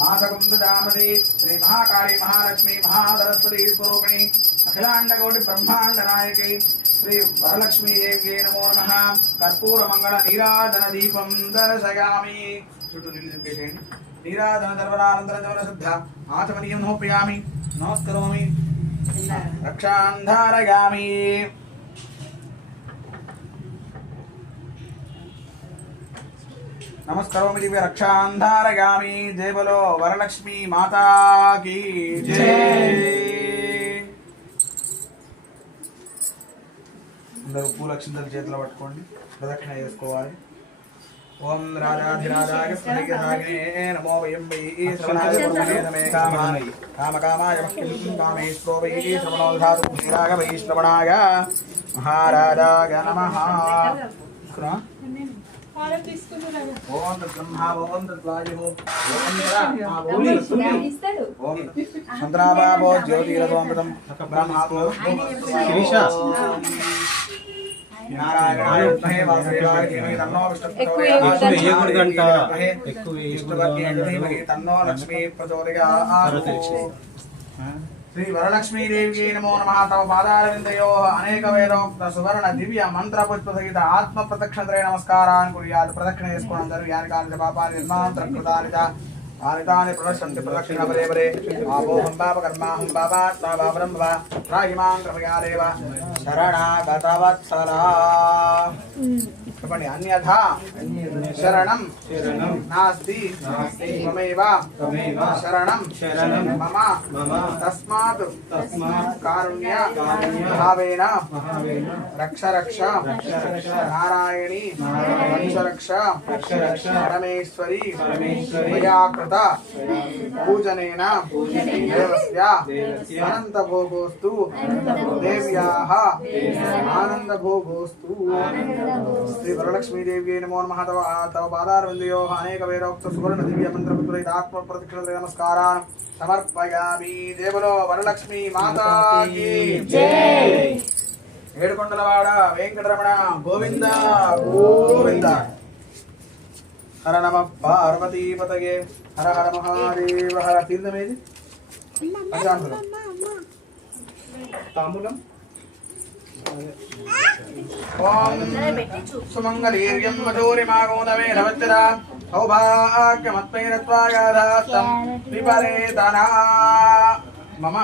మాసకం దదామతి. శ్రీ మహాకాళీ మహాలక్ష్మీ మహాసరస్వతి స్వరూపిణి అఖిలాండకోటి బ్రహ్మాండ నాయకి శ్రీ వరలక్ష్మీదేవ్యై నమో నమః. కర్పూర మంగళ నీరాజన దీపం దర్శయామి. చుట్టూ నీళ్ళు దింపేసేయండి. నీరాజన దర్వనానంతరం జవన శుద్ధ ఆచమనీయం నమోపయామి. నమస్కరోమి. రక్షాంధారయామి. నమస్కరోమి దివ్య రక్షాంధారయామి. జై బలో వరలక్ష్మీ మాతాకి జై. అందరూ పూలక్షింతలు చేతిలో పట్టుకోండి. ప్రదక్షిణ చేసుకోవాలి. ఓం రాజాధిరాజాయ స్మరిగిరాగినే నమో వయం వై శ్రవణాయ బ్రహ్మణే నమే కామాయ కామకామాయ మహ్యం కామేశ్వరో వై శ్రవణోధాతు శ్రీరాగ వై శ్రవణాయ మహారాజాయ నమః. ఓం తద్బ్రహ్మ ఓం తద్వాయుః ఓం చంద్రాబాబో జ్యోతిరథోమృతం బ్రహ్మాత్మో నారాయణాయ విద్మహే వాసుదేవాయ ధీమహి తన్నో విష్ణువర్ధేమహి తన్నో లక్ష్మీ ప్రచోదయాత్. శ్రీ వరలక్ష్మీదేవి నమో నమః. తవ పాదారవిందయోః అనేక వేదోక్త సువర్ణ దివ్య మంత్ర పుష్ప సహిత ఆత్మ ప్రదక్షిణత్రయ నమస్కారాన్ని కుర్యాత్. ప్రదక్షిణ చేసుకోవడం అందరూ యాని కాని పాపాని నిర్మాంతర కృతాని ఆనితాని ప్రణశ్యంతి ప్రదక్షిణ పదే పదే. ఆపోహం పాప కర్మాహం పాపాత్మా పాపరం వా రాహిమాం కృపయాదేవ శరణాగతవత్సలా. చెప్పండి. అన్యథా శరణం నాస్తి త్వమేవ శరణం మమ తస్మాత్ కారుణ్య భావేన రక్ష రక్ష నారాయణి రక్ష పరమేశ్వరి మయాకృత పూజనేన దేవస్య అనంత భోగోస్తు దేవ్యాః ఆనంద భోగోస్తు. శ్రీ వరలక్ష్మీదేవి నమో నమః. తవ పాదారవిందయోః అనేక వేదోక్త సువర్ణ దివ్య మంత్రపుత్రైత ఆత్మ ప్రదక్షిణ నమస్కారాన్ సమర్పయామి. దేవలో వరలక్ష్మీ మాతాకి జై. ఏడుకొండలవాడ వెంకటరమణ గోవింద గోవింద. హర నమ పార్వతీపతయే హర హర మహాదేవ హర. తీర్థమేది పంచామృతం తాంబూలం. ఓం సుమంగళీర్యం మధురిమాగోదమే నవచ్చర సౌభాగ్యమత్మైరత్వాయాదాస్తం విపరేతనా మమ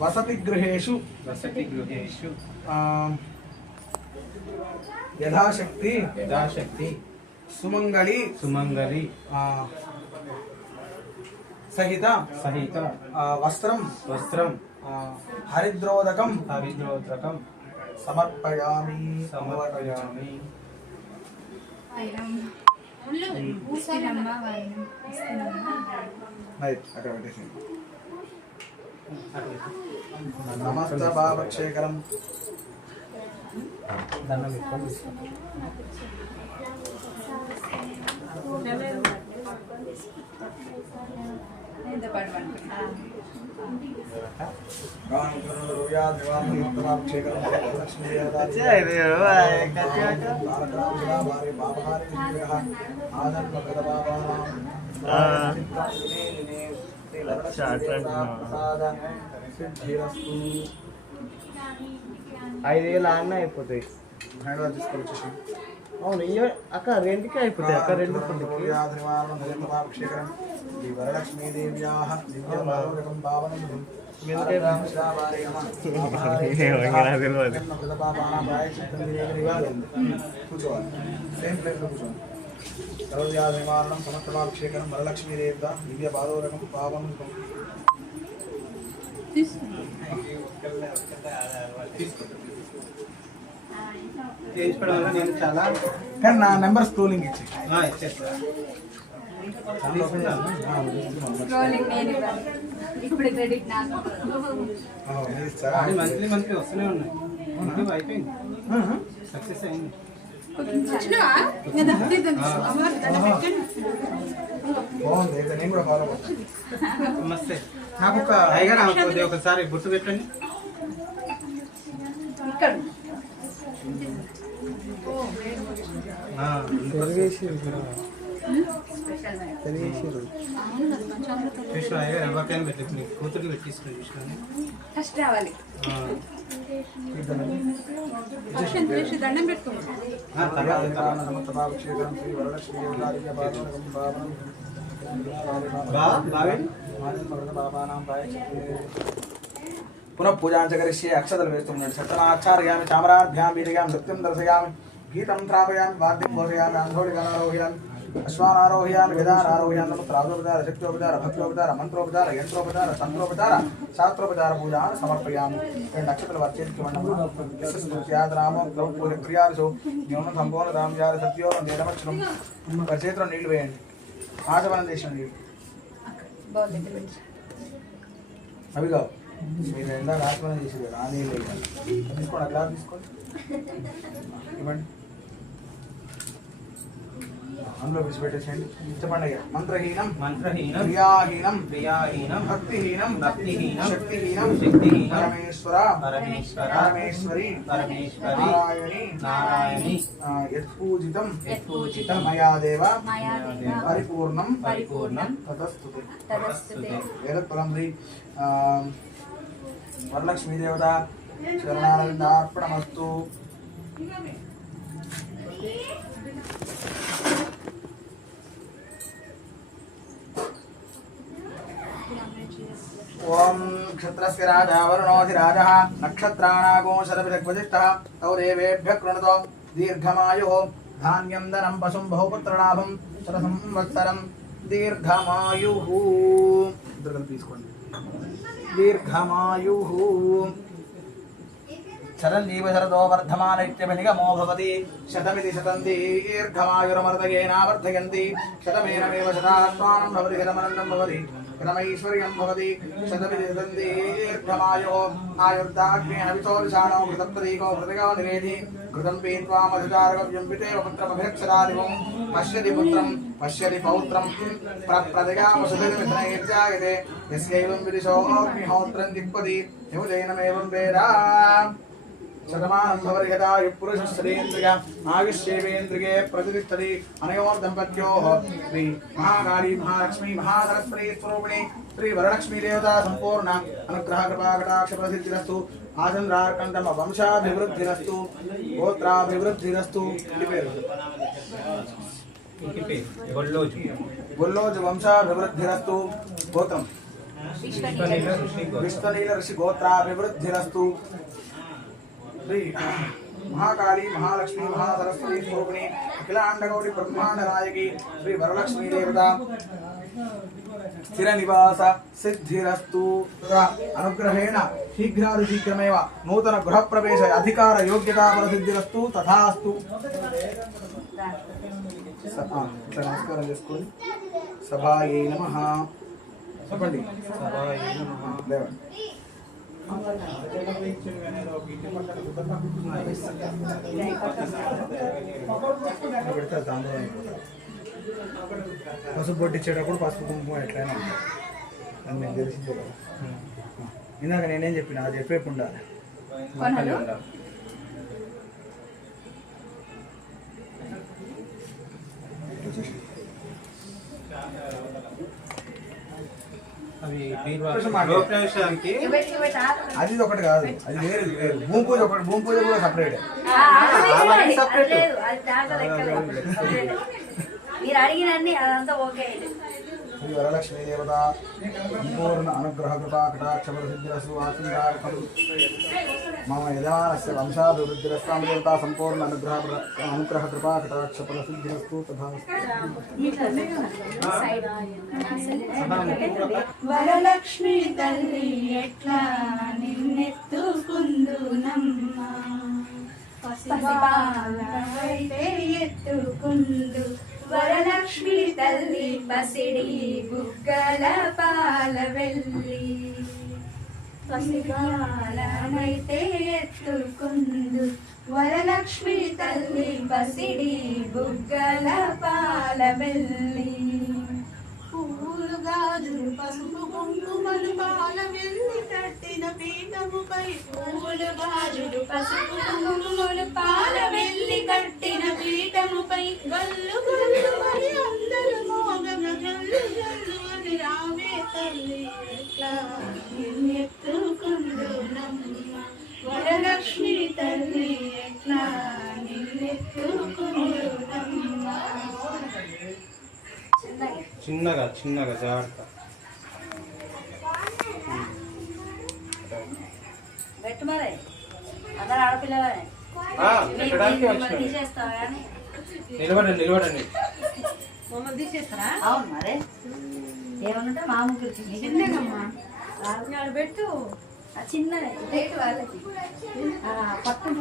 వసతి గృహేషు వసతి గృహేషు యథాశక్తి యథాశక్తి సుమంగళి సుమంగళి సహిత సహిత వస్త్రం వస్త్రం హరిద్రోదకం హరిద్రోద్రకం సమర్పయామి సమర్పయామి. ఇస్తానమ్మా వాయినం ఇస్తానమ్మా. అక్కడ పెట్టేసి నమస్తే బాబక్షేకరం దండం పెట్టుకొని ఎంత పాటు పడుకుంటా ఐదేళ్ళు ఆడినా అయిపోతాయి. హైదరాబాద్ తీసుకొచ్చేసి అవును అక్క రెండుకి అయిపోతాయి అక్క, రెండు ఫుడ్కి. వరలక్ష్మీదేవ్యాః దివ్యమారోగ్యం భావనం కూర్చోవాలి సేమ్ ప్లేస్లో కూర్చోండి. సర్వవ్యాధి నివారణం సమర్థమాభిషేకం వరలక్ష్మీదేవ్య దివ్య పాదోరకం పావం చేయించుకోవడం వల్ల నేను చాలా కానీ నా నెంబర్ స్క్రోలింగ్ ఇచ్చి ఇచ్చేస్తాను. స్క్రోలింగ్ నేను ఇవ్వాలి. ఇప్పుడు క్రెడిట్ నాకు. మంత్లీ మంత్లీ వస్తూనే ఉన్నాయి. అయిపోయింది, సక్సెస్ అయింది. బాగుంది అయితే నేను కూడా ఫాలో అవుతాను. నమస్తే. నాకు ఒక హైగా ఒకసారి గుర్తు పెట్టండి. ఇక్కడ కృష్ణ హైగా ఎవరికైనా పెట్టచ్చు, కూతురికి పెట్టిస్తాను కృష్ణ. ఫస్ట్ రావాలి. దండం పెట్టుకోండి. పునః పూజాంచ కరిష్యే అక్షతలు వేస్తున్నాడు. సత్తమాచార్యామి చామరాభ్యాం వీడిగాం నృత్యం దర్శయామి గీతం త్రాపయామి వాద్యం ఘోషయామి అంధోళి గణారోహయామి అశ్వానారోహయామి వేదానారోహయామి త్రాదోపచార శక్తోపచార భక్తోపచార మంత్రోపచార యంత్రోపచార తంత్రోపచార శాస్త్రోపచార పూజాన్ని సమర్పయామి. రెండు నక్షత్రాలు వచ్చేందుకు మండపం క్రియాలు న్యూనం సంపూర్ణ రామ్యాలు సత్యోనం నేరమక్షరం చేతిలో నీళ్లు వేయండి. ఆచమనం చేసిన నీళ్ళు అవి కావు. మీరు ఎందాక ఆచమనం చేసేది ఆ నీళ్ళు వేయాలి. తీసుకోండి, అట్లా తీసుకోండి, ఇవ్వండి. అందులో విడిచిపెట్టేసేయండి. చెప్పండి అయ్యా. మంత్రహీనం మంత్రహీనం క్రియాహీనం క్రియాహీనం భక్తిహీనం భక్తిహీనం శక్తిహీనం శక్తిహీనం పరమేశ్వర పరమేశ్వర పరమేశ్వరి పరమేశ్వరి నారాయణి నారాయణి యత్పూజితం యత్పూజితం మయా దేవ మయా దేవ పరిపూర్ణం పరిపూర్ణం తదస్తుతే. తదస్తుతే. వేదత్పరం శ్రీ వరలక్ష్మీదేవత చరణారవిందార్పణమస్తు. ఓం క్షత్రస్య రాజా వరుణోధిరాజः నక్షత్రాణాగో శతభిషగ్వజిష్టः తౌ దేవేభ్యः కృణుతో దీర్ఘమాయుः ధాన్యం ధనం పశుం బహుపుత్రలాభం శతసంవత్సరం దీర్ఘమాయుః. ఇద్దరు కలిపి తీసుకోండి. దీర్ఘమాయుః శరంజీవ శరదో వర్ధమాన ఇత్యభినిగమో భవతి. శతమితి శతం దీర్ఘమాయురమర్దయేనావర్ధయంతి. శతమేనమేవ శతాత్మానం భవతి. శతమనందం భవతి. శతమైశ్వర్యం భవతి. శతమితి శతం దీర్ఘమాయుః ఆయుర్దాగ్నే హవితోర్షాణో కృతప్రదీకో కృతికో నివేది కృతం పీత్వా మధుచారగవ్యం పితేవ పుత్రమభిరక్షరాదివం పశ్యతి పుత్రం పశ్యతి పౌత్రం ప్రప్రతిగామసుభిర్మిథునైర్జాయతే యస్యైవం విదిశో అగ్నిహోత్రం దిక్పతి యుజైనమేవం వేద. శతమానం భవతి యదాయుః పురుషः శ్రీయేంద్రియ ఆయుష్యేవేంద్రియే ప్రతిష్టతి. అనయోర్దంపత్యోః శ్రీ మహాకాళీ మహాలక్ష్మీ మహాసరస్వతీ స్వరూపిణి శ్రీ వరలక్ష్మీ దేవతా సంపూర్ణ అనుగ్రహ కృపా కటాక్ష ప్రసిద్ధిరస్తు. ఆచంద్రార్కంఠమ వంశాభివృద్ధిరస్తు. గోత్రాభివృద్ధిరస్తు. గొల్లోజు గొల్లోజు వంశాభివృద్ధిరస్తు. గోత్రం విశ్వనీల ఋషి గోత్రాభివృద్ధిరస్తు. శ్రీ महाकाली महालक्ष्मी महासरस्वती स्वरूपिणी अखिलांडगौरी ब्रह्मांड नायकी श्री वरलक्ष्मी देवता स्थिर निवास सिद्धिरस्तु. अनुग्रहेण शीघ्रातिशीघ्रमेव नूतन गृह प्रवेश अधिकार योग्यता प्रसिद्धिरस्तु तथास्तु. नमस्कार చేసుకోండి. సభాయే నమః చెప్పండి. సభాయే నమః. దేవండి పసుపు పొట్టించేటప్పుడు పసుపు కుంకుమ ఎట్లయినా అది నేను తెలిసిందే కదా. ఇందాక నేనేం చెప్పిన అది చెప్పేపు ఉండాలి. అది ఒకటి కాదు, అది వేరు వేరు. భూమి పూజ ఒకటి, భూమి పూజ కూడా సపరేట్. మీరు అడిగినన్ని అదంతా ఓకే. శ్రీ వరలక్ష్మీ దేవత సంపూర్ణ అనుగ్రహ కృపా కటాక్షర సిద్ధిరస్తు. ఆశీర్వాదం మమ యజమానస్య వంశాభివృద్ధిరస్తాం. దేవతా సంపూర్ణ అనుగ్రహ కృపా కటాక్షర సిద్ధిరస్తు తథాస్తు. వరలక్ష్మి తల్లి ఎట్లా నిన్నెత్తుకుందునమ్మ, పసిపాలైతే ఎత్తుకుందు. వరలక్ష్మి తల్లి పసిడి బుగ్గల పాల వెళ్ళి, పసిపాలనైతే ఎత్తుకుందు. వరలక్ష్మి తల్లి పసిడి బుగ్గల పాల వెళ్ళి, పూలు గాజులు పసుపు కుంకుమలు పాల వెళ్ళి కట్టిన పీఠముపై, పూలు గాజులు పసుపు కుంకుమలు పాల వెళ్ళి కట్టిన పీఠముపై, గల్లు గల్లు అని అందరూ మోగన గల్లు గల్లు అని రావే తల్లి ఎట్లా నిన్నెత్తుకుందునమ్మ. వరలక్ష్మి తల్లి ఎట్లా నిన్నెత్తుకుందునమ్మ. చిన్నగా చిన్నగా జాగ్రత్త. గట్టి మరి అందరు ఆడపిల్లలే తీసేస్తావా కానీ నిలబడండి నిలబడండి. మమ్మల్ని తీసేస్తారా? అవును మరి ఏమన్నంటే మా ముగ్గురికి చిన్నదమ్మా పెట్టు చిన్నది వాళ్ళకి పక్కన